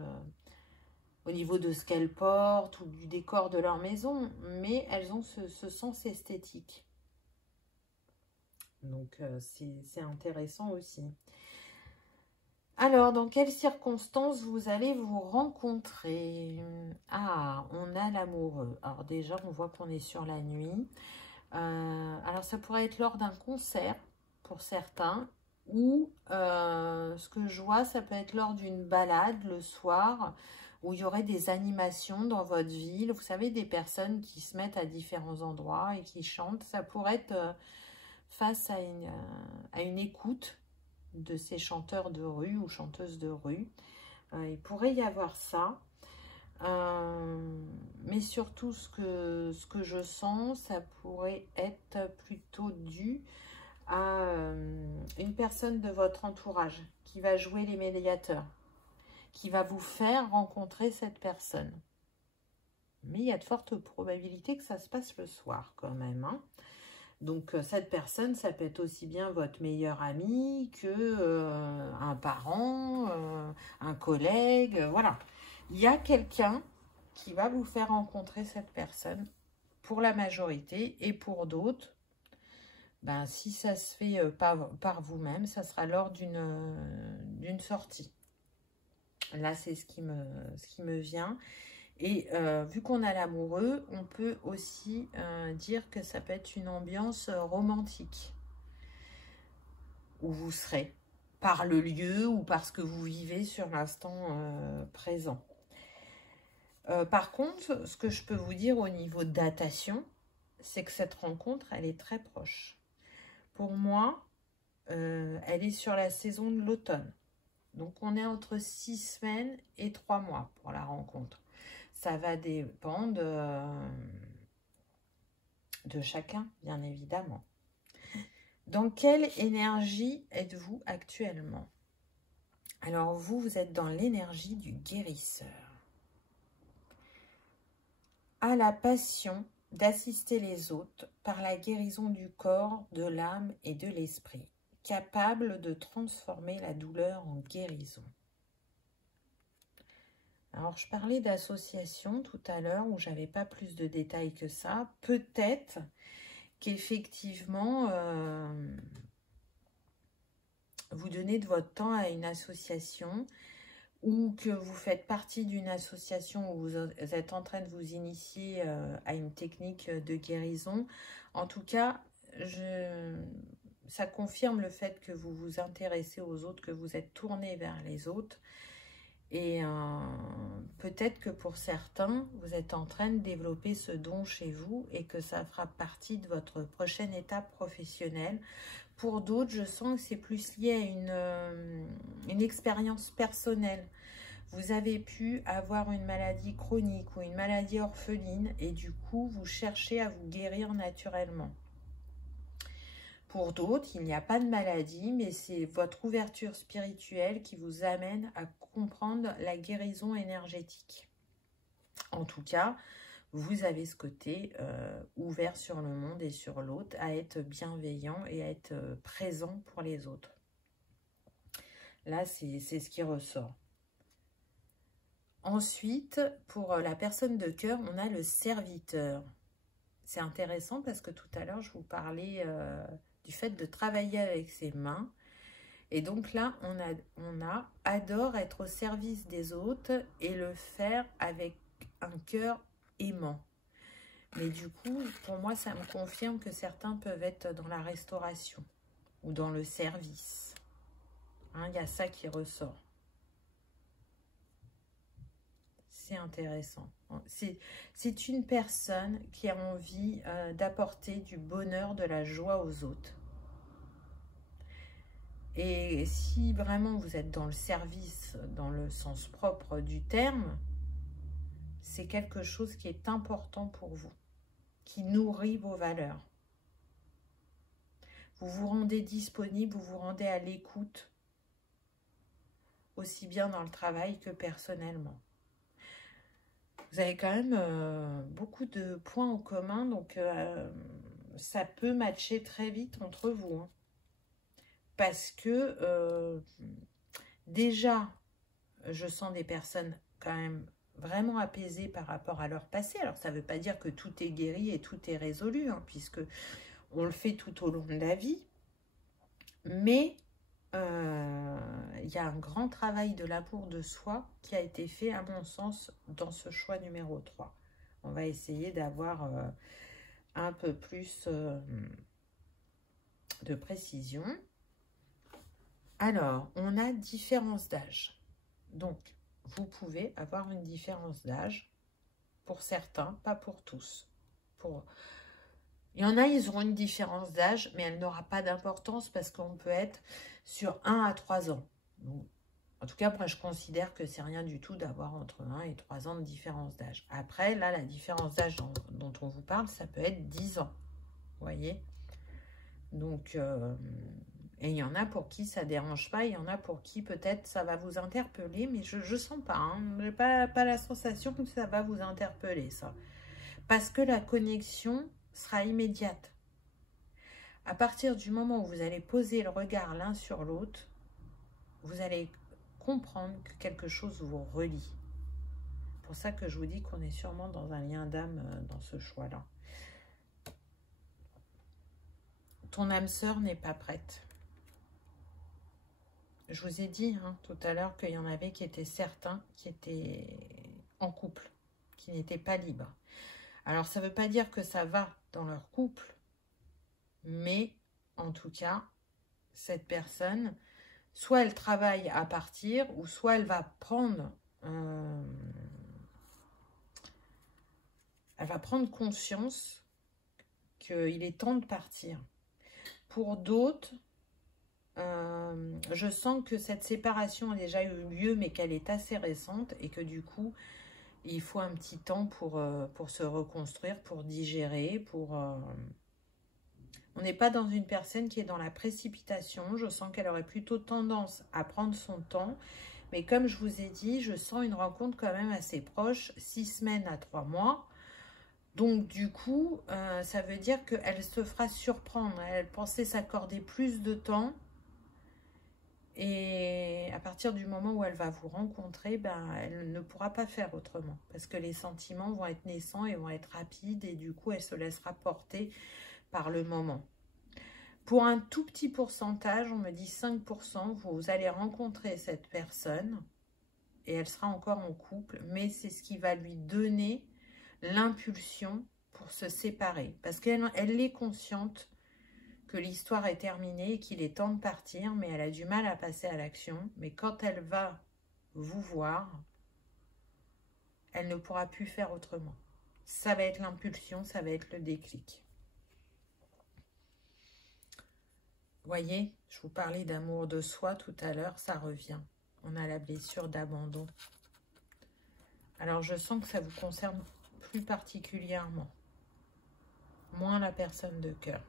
au niveau de ce qu'elles portent ou du décor de leur maison, mais elles ont ce sens esthétique. Donc, c'est intéressant aussi. Alors, dans quelles circonstances vous allez vous rencontrer? Ah, on a l'amoureux. Alors déjà, on voit qu'on est sur la nuit. Alors, ça pourrait être lors d'un concert pour certains. Ou, ce que je vois, ça peut être lors d'une balade le soir, où il y aurait des animations dans votre ville. Vous savez, des personnes qui se mettent à différents endroits et qui chantent. Ça pourrait être face à une écoute de ces chanteurs de rue ou chanteuses de rue. Il pourrait y avoir ça. Mais surtout, ce que je sens, ça pourrait être plutôt dû à une personne de votre entourage qui va jouer les médiateurs, qui va vous faire rencontrer cette personne. Mais il y a de fortes probabilités que ça se passe le soir quand même, hein. Donc, cette personne, ça peut être aussi bien votre meilleur ami que un parent, un collègue, voilà. Il y a quelqu'un qui va vous faire rencontrer cette personne pour la majorité et pour d'autres, ben, si ça se fait par vous-même, ça sera lors d'une sortie. Là, c'est ce qui me vient. Et vu qu'on a l'amoureux, on peut aussi dire que ça peut être une ambiance romantique où vous serez, par le lieu ou parce que vous vivez sur l'instant présent. Par contre, ce que je peux vous dire au niveau de datation, c'est que cette rencontre, elle est très proche. Pour moi, elle est sur la saison de l'automne. Donc, on est entre 6 semaines et 3 mois pour la rencontre. Ça va dépendre de chacun, bien évidemment. Dans quelle énergie êtes-vous actuellement? Alors, vous êtes dans l'énergie du guérisseur. À la passion d'assister les autres par la guérison du corps, de l'âme et de l'esprit, capable de transformer la douleur en guérison. Alors, je parlais d'association tout à l'heure où j'avais pas plus de détails que ça. Peut-être qu'effectivement, vous donnez de votre temps à une association ou que vous faites partie d'une association où vous êtes en train de vous initier à une technique de guérison. En tout cas, ça confirme le fait que vous vous intéressez aux autres, que vous êtes tourné vers les autres. Et peut-être que pour certains, vous êtes en train de développer ce don chez vous et que ça fera partie de votre prochaine étape professionnelle. Pour d'autres, je sens que c'est plus lié à une expérience personnelle. Vous avez pu avoir une maladie chronique ou une maladie orpheline et du coup, vous cherchez à vous guérir naturellement. Pour d'autres, il n'y a pas de maladie, mais c'est votre ouverture spirituelle qui vous amène à comprendre la guérison énergétique. En tout cas, vous avez ce côté ouvert sur le monde et sur l'autre, à être bienveillant et à être présent pour les autres. Là, c'est ce qui ressort. Ensuite, pour la personne de cœur, on a le serviteur. C'est intéressant parce que tout à l'heure, je vous parlais du fait de travailler avec ses mains. Et donc là, on adore être au service des autres et le faire avec un cœur aimant. Mais du coup, pour moi, ça me confirme que certains peuvent être dans la restauration ou dans le service. Hein, il y a ça qui ressort. C'est intéressant. C'est une personne qui a envie d'apporter du bonheur, de la joie aux autres. Et si vraiment vous êtes dans le service, dans le sens propre du terme, c'est quelque chose qui est important pour vous, qui nourrit vos valeurs. Vous vous rendez disponible, vous vous rendez à l'écoute, aussi bien dans le travail que personnellement. Vous avez quand même beaucoup de points en commun, donc ça peut matcher très vite entre vous, hein. parce que déjà, je sens des personnes quand même vraiment apaisées par rapport à leur passé. Alors, ça ne veut pas dire que tout est guéri et tout est résolu, hein, puisque on le fait tout au long de la vie. Mais il y a un grand travail de l'amour de soi qui a été fait, à mon sens, dans ce choix numéro 3. On va essayer d'avoir un peu plus de précision. Alors, on a différence d'âge. Donc, vous pouvez avoir une différence d'âge pour certains, pas pour tous. Il y en a, ils auront une différence d'âge, mais elle n'aura pas d'importance parce qu'on peut être sur 1 à 3 ans. Donc, en tout cas, moi, je considère que c'est rien du tout d'avoir entre 1 et 3 ans de différence d'âge. Après, là, la différence d'âge dont on vous parle, ça peut être 10 ans. Vous voyez? Donc, et il y en a pour qui ça ne dérange pas, il y en a pour qui peut-être ça va vous interpeller, mais je ne sens pas, hein, je n'ai pas la sensation que ça va vous interpeller, ça. Parce que la connexion sera immédiate. À partir du moment où vous allez poser le regard l'un sur l'autre, vous allez comprendre que quelque chose vous relie. C'est pour ça que je vous dis qu'on est sûrement dans un lien d'âme dans ce choix-là. Ton âme sœur n'est pas prête. Je vous ai dit hein, tout à l'heure qu'il y en avait qui étaient certains, qui étaient en couple, qui n'étaient pas libres. Alors, ça ne veut pas dire que ça va dans leur couple, mais en tout cas, cette personne, soit elle travaille à partir, ou soit elle va prendre conscience qu'il est temps de partir. Pour d'autres, je sens que cette séparation a déjà eu lieu, mais qu'elle est assez récente et que du coup, il faut un petit temps pour se reconstruire, pour digérer, On n'est pas dans une personne qui est dans la précipitation. Je sens qu'elle aurait plutôt tendance à prendre son temps. Mais comme je vous ai dit, je sens une rencontre quand même assez proche, 6 semaines à 3 mois. Donc du coup, ça veut dire qu'elle se fera surprendre. Elle pensait s'accorder plus de temps. Et à partir du moment où elle va vous rencontrer, ben, elle ne pourra pas faire autrement. Parce que les sentiments vont être naissants et vont être rapides. Et du coup, elle se laissera porter par le moment. Pour un tout petit pourcentage, on me dit 5%, vous allez rencontrer cette personne et elle sera encore en couple, mais c'est ce qui va lui donner l'impulsion pour se séparer. Parce qu'elle est consciente que l'histoire est terminée et qu'il est temps de partir, mais elle a du mal à passer à l'action. Mais quand elle va vous voir, elle ne pourra plus faire autrement. Ça va être l'impulsion, ça va être le déclic. Voyez, je vous parlais d'amour de soi tout à l'heure, ça revient. On a la blessure d'abandon. Alors, je sens que ça vous concerne plus particulièrement. Moins la personne de cœur.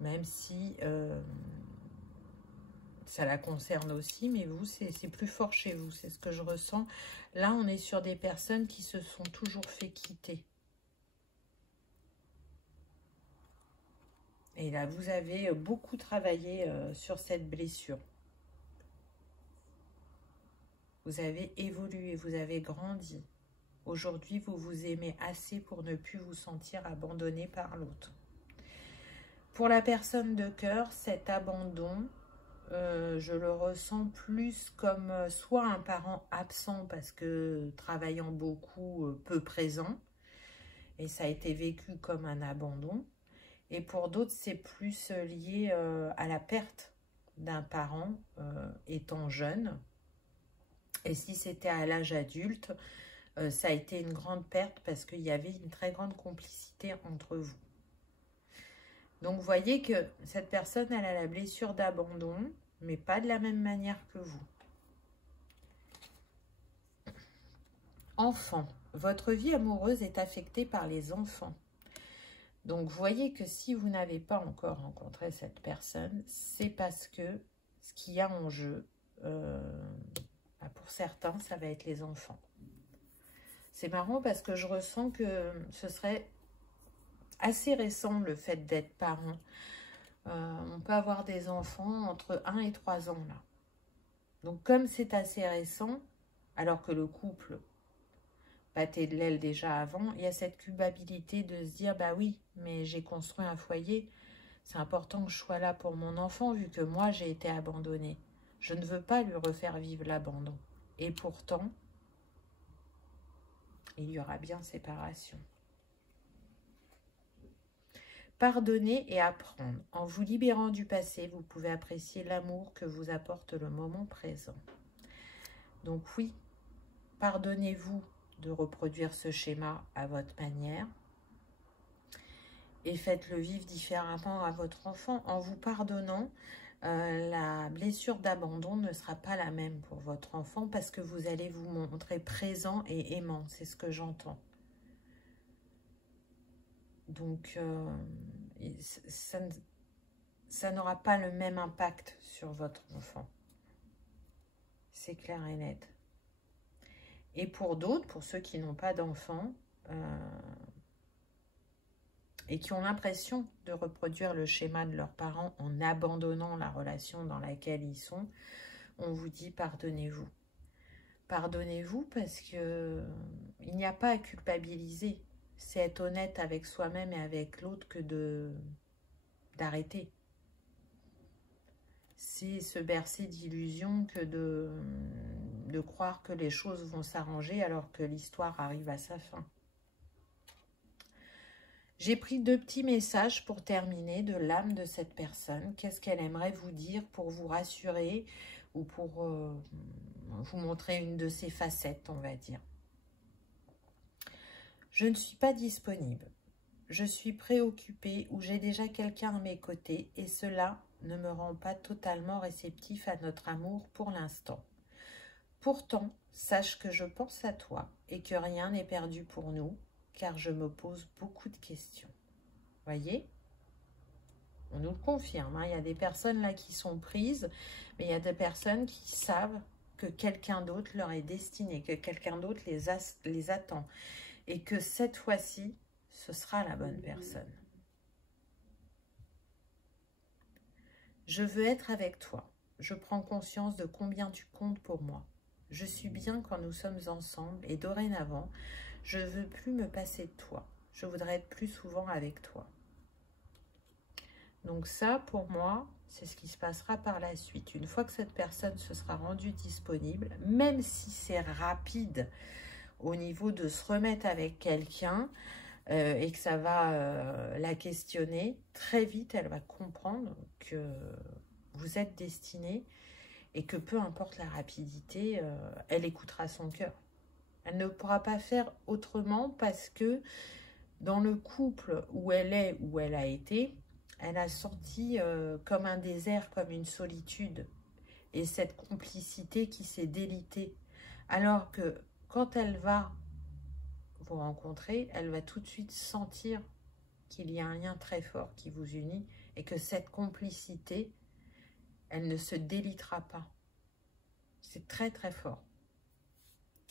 Même si ça la concerne aussi, mais vous, c'est plus fort chez vous. C'est ce que je ressens. Là, on est sur des personnes qui se sont toujours fait quitter. Et là, vous avez beaucoup travaillé sur cette blessure. Vous avez évolué, vous avez grandi. Aujourd'hui, vous vous aimez assez pour ne plus vous sentir abandonné par l'autre. Pour la personne de cœur, cet abandon, je le ressens plus comme soit un parent absent parce que travaillant beaucoup, peu présent. Et ça a été vécu comme un abandon. Et pour d'autres, c'est plus lié à la perte d'un parent étant jeune. Et si c'était à l'âge adulte, ça a été une grande perte parce qu'il y avait une très grande complicité entre vous. Donc, vous voyez que cette personne, elle a la blessure d'abandon, mais pas de la même manière que vous. Enfant, votre vie amoureuse est affectée par les enfants. Donc, vous voyez que si vous n'avez pas encore rencontré cette personne, c'est parce que ce qu'il y a en jeu, pour certains, ça va être les enfants. C'est marrant parce que je ressens que ce serait assez récent le fait d'être parent. On peut avoir des enfants entre 1 et 3 ans, là. Donc, comme c'est assez récent, alors que le couple battait de l'aile déjà avant, il y a cette culpabilité de se dire, bah oui, mais j'ai construit un foyer, c'est important que je sois là pour mon enfant, vu que moi, j'ai été abandonnée. Je ne veux pas lui refaire vivre l'abandon. Et pourtant, il y aura bien séparation. Pardonner et apprendre. En vous libérant du passé, vous pouvez apprécier l'amour que vous apporte le moment présent. Donc oui, pardonnez-vous de reproduire ce schéma à votre manière et faites-le vivre différemment à votre enfant. En vous pardonnant, la blessure d'abandon ne sera pas la même pour votre enfant parce que vous allez vous montrer présent et aimant. C'est ce que j'entends. Donc, ça n'aura pas le même impact sur votre enfant. C'est clair et net. Et pour d'autres, pour ceux qui n'ont pas d'enfants et qui ont l'impression de reproduire le schéma de leurs parents en abandonnant la relation dans laquelle ils sont, on vous dit pardonnez-vous. Pardonnez-vous parce que il n'y a pas à culpabiliser. C'est être honnête avec soi-même et avec l'autre que d'arrêter. C'est se bercer d'illusions que de croire que les choses vont s'arranger alors que l'histoire arrive à sa fin. J'ai pris 2 petits messages pour terminer de l'âme de cette personne. Qu'est-ce qu'elle aimerait vous dire pour vous rassurer ou pour vous montrer une de ses facettes, on va dire. Je ne suis pas disponible. Je suis préoccupée ou j'ai déjà quelqu'un à mes côtés et cela ne me rend pas totalement réceptif à notre amour pour l'instant. Pourtant, sache que je pense à toi et que rien n'est perdu pour nous, car je me pose beaucoup de questions. Voyez ? On nous le confirme, hein. Il y a des personnes là qui sont prises, mais il y a des personnes qui savent que quelqu'un d'autre leur est destiné, que quelqu'un d'autre les attend, et que cette fois-ci, ce sera la bonne personne. Je veux être avec toi. Je prends conscience de combien tu comptes pour moi. Je suis bien quand nous sommes ensemble et dorénavant, je ne veux plus me passer de toi. Je voudrais être plus souvent avec toi. Donc ça, pour moi, c'est ce qui se passera par la suite. Une fois que cette personne se sera rendue disponible, même si c'est rapide au niveau de se remettre avec quelqu'un et que ça va la questionner, très vite, elle va comprendre que vous êtes destiné et que peu importe la rapidité, elle écoutera son cœur. Elle ne pourra pas faire autrement parce que dans le couple où elle est, où elle a été, elle a senti comme un désert, comme une solitude. Et cette complicité qui s'est délitée. Alors que quand elle va vous rencontrer, elle va tout de suite sentir qu'il y a un lien très fort qui vous unit et que cette complicité, elle ne se délitera pas. C'est très très fort.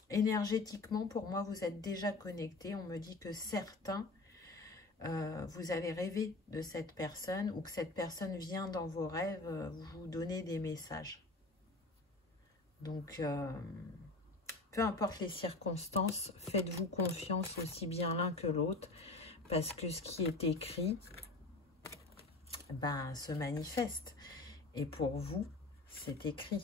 Énergétiquement, pour moi, vous êtes déjà connectés. On me dit que certains, vous avez rêvé de cette personne ou que cette personne vient dans vos rêves vous donner des messages. Donc, peu importe les circonstances, faites-vous confiance aussi bien l'un que l'autre parce que ce qui est écrit se manifeste. Et pour vous, c'est écrit.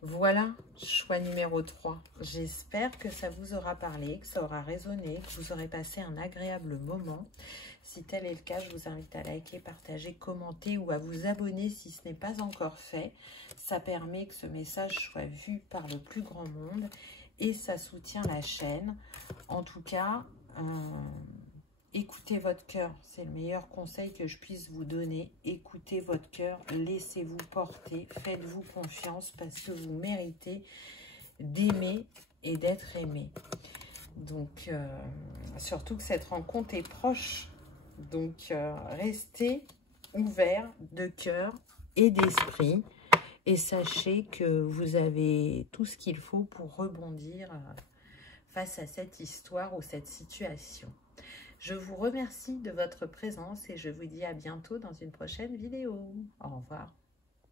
Voilà, choix numéro 3. J'espère que ça vous aura parlé, que ça aura résonné, que vous aurez passé un agréable moment. Si tel est le cas, je vous invite à liker, partager, commenter ou à vous abonner si ce n'est pas encore fait. Ça permet que ce message soit vu par le plus grand monde et ça soutient la chaîne. En tout cas, écoutez votre cœur. C'est le meilleur conseil que je puisse vous donner. Écoutez votre cœur, laissez-vous porter, faites-vous confiance parce que vous méritez d'aimer et d'être aimé. Donc, surtout que cette rencontre est proche. Donc, restez ouverts de cœur et d'esprit et sachez que vous avez tout ce qu'il faut pour rebondir face à cette histoire ou cette situation. Je vous remercie de votre présence et je vous dis à bientôt dans une prochaine vidéo. Au revoir.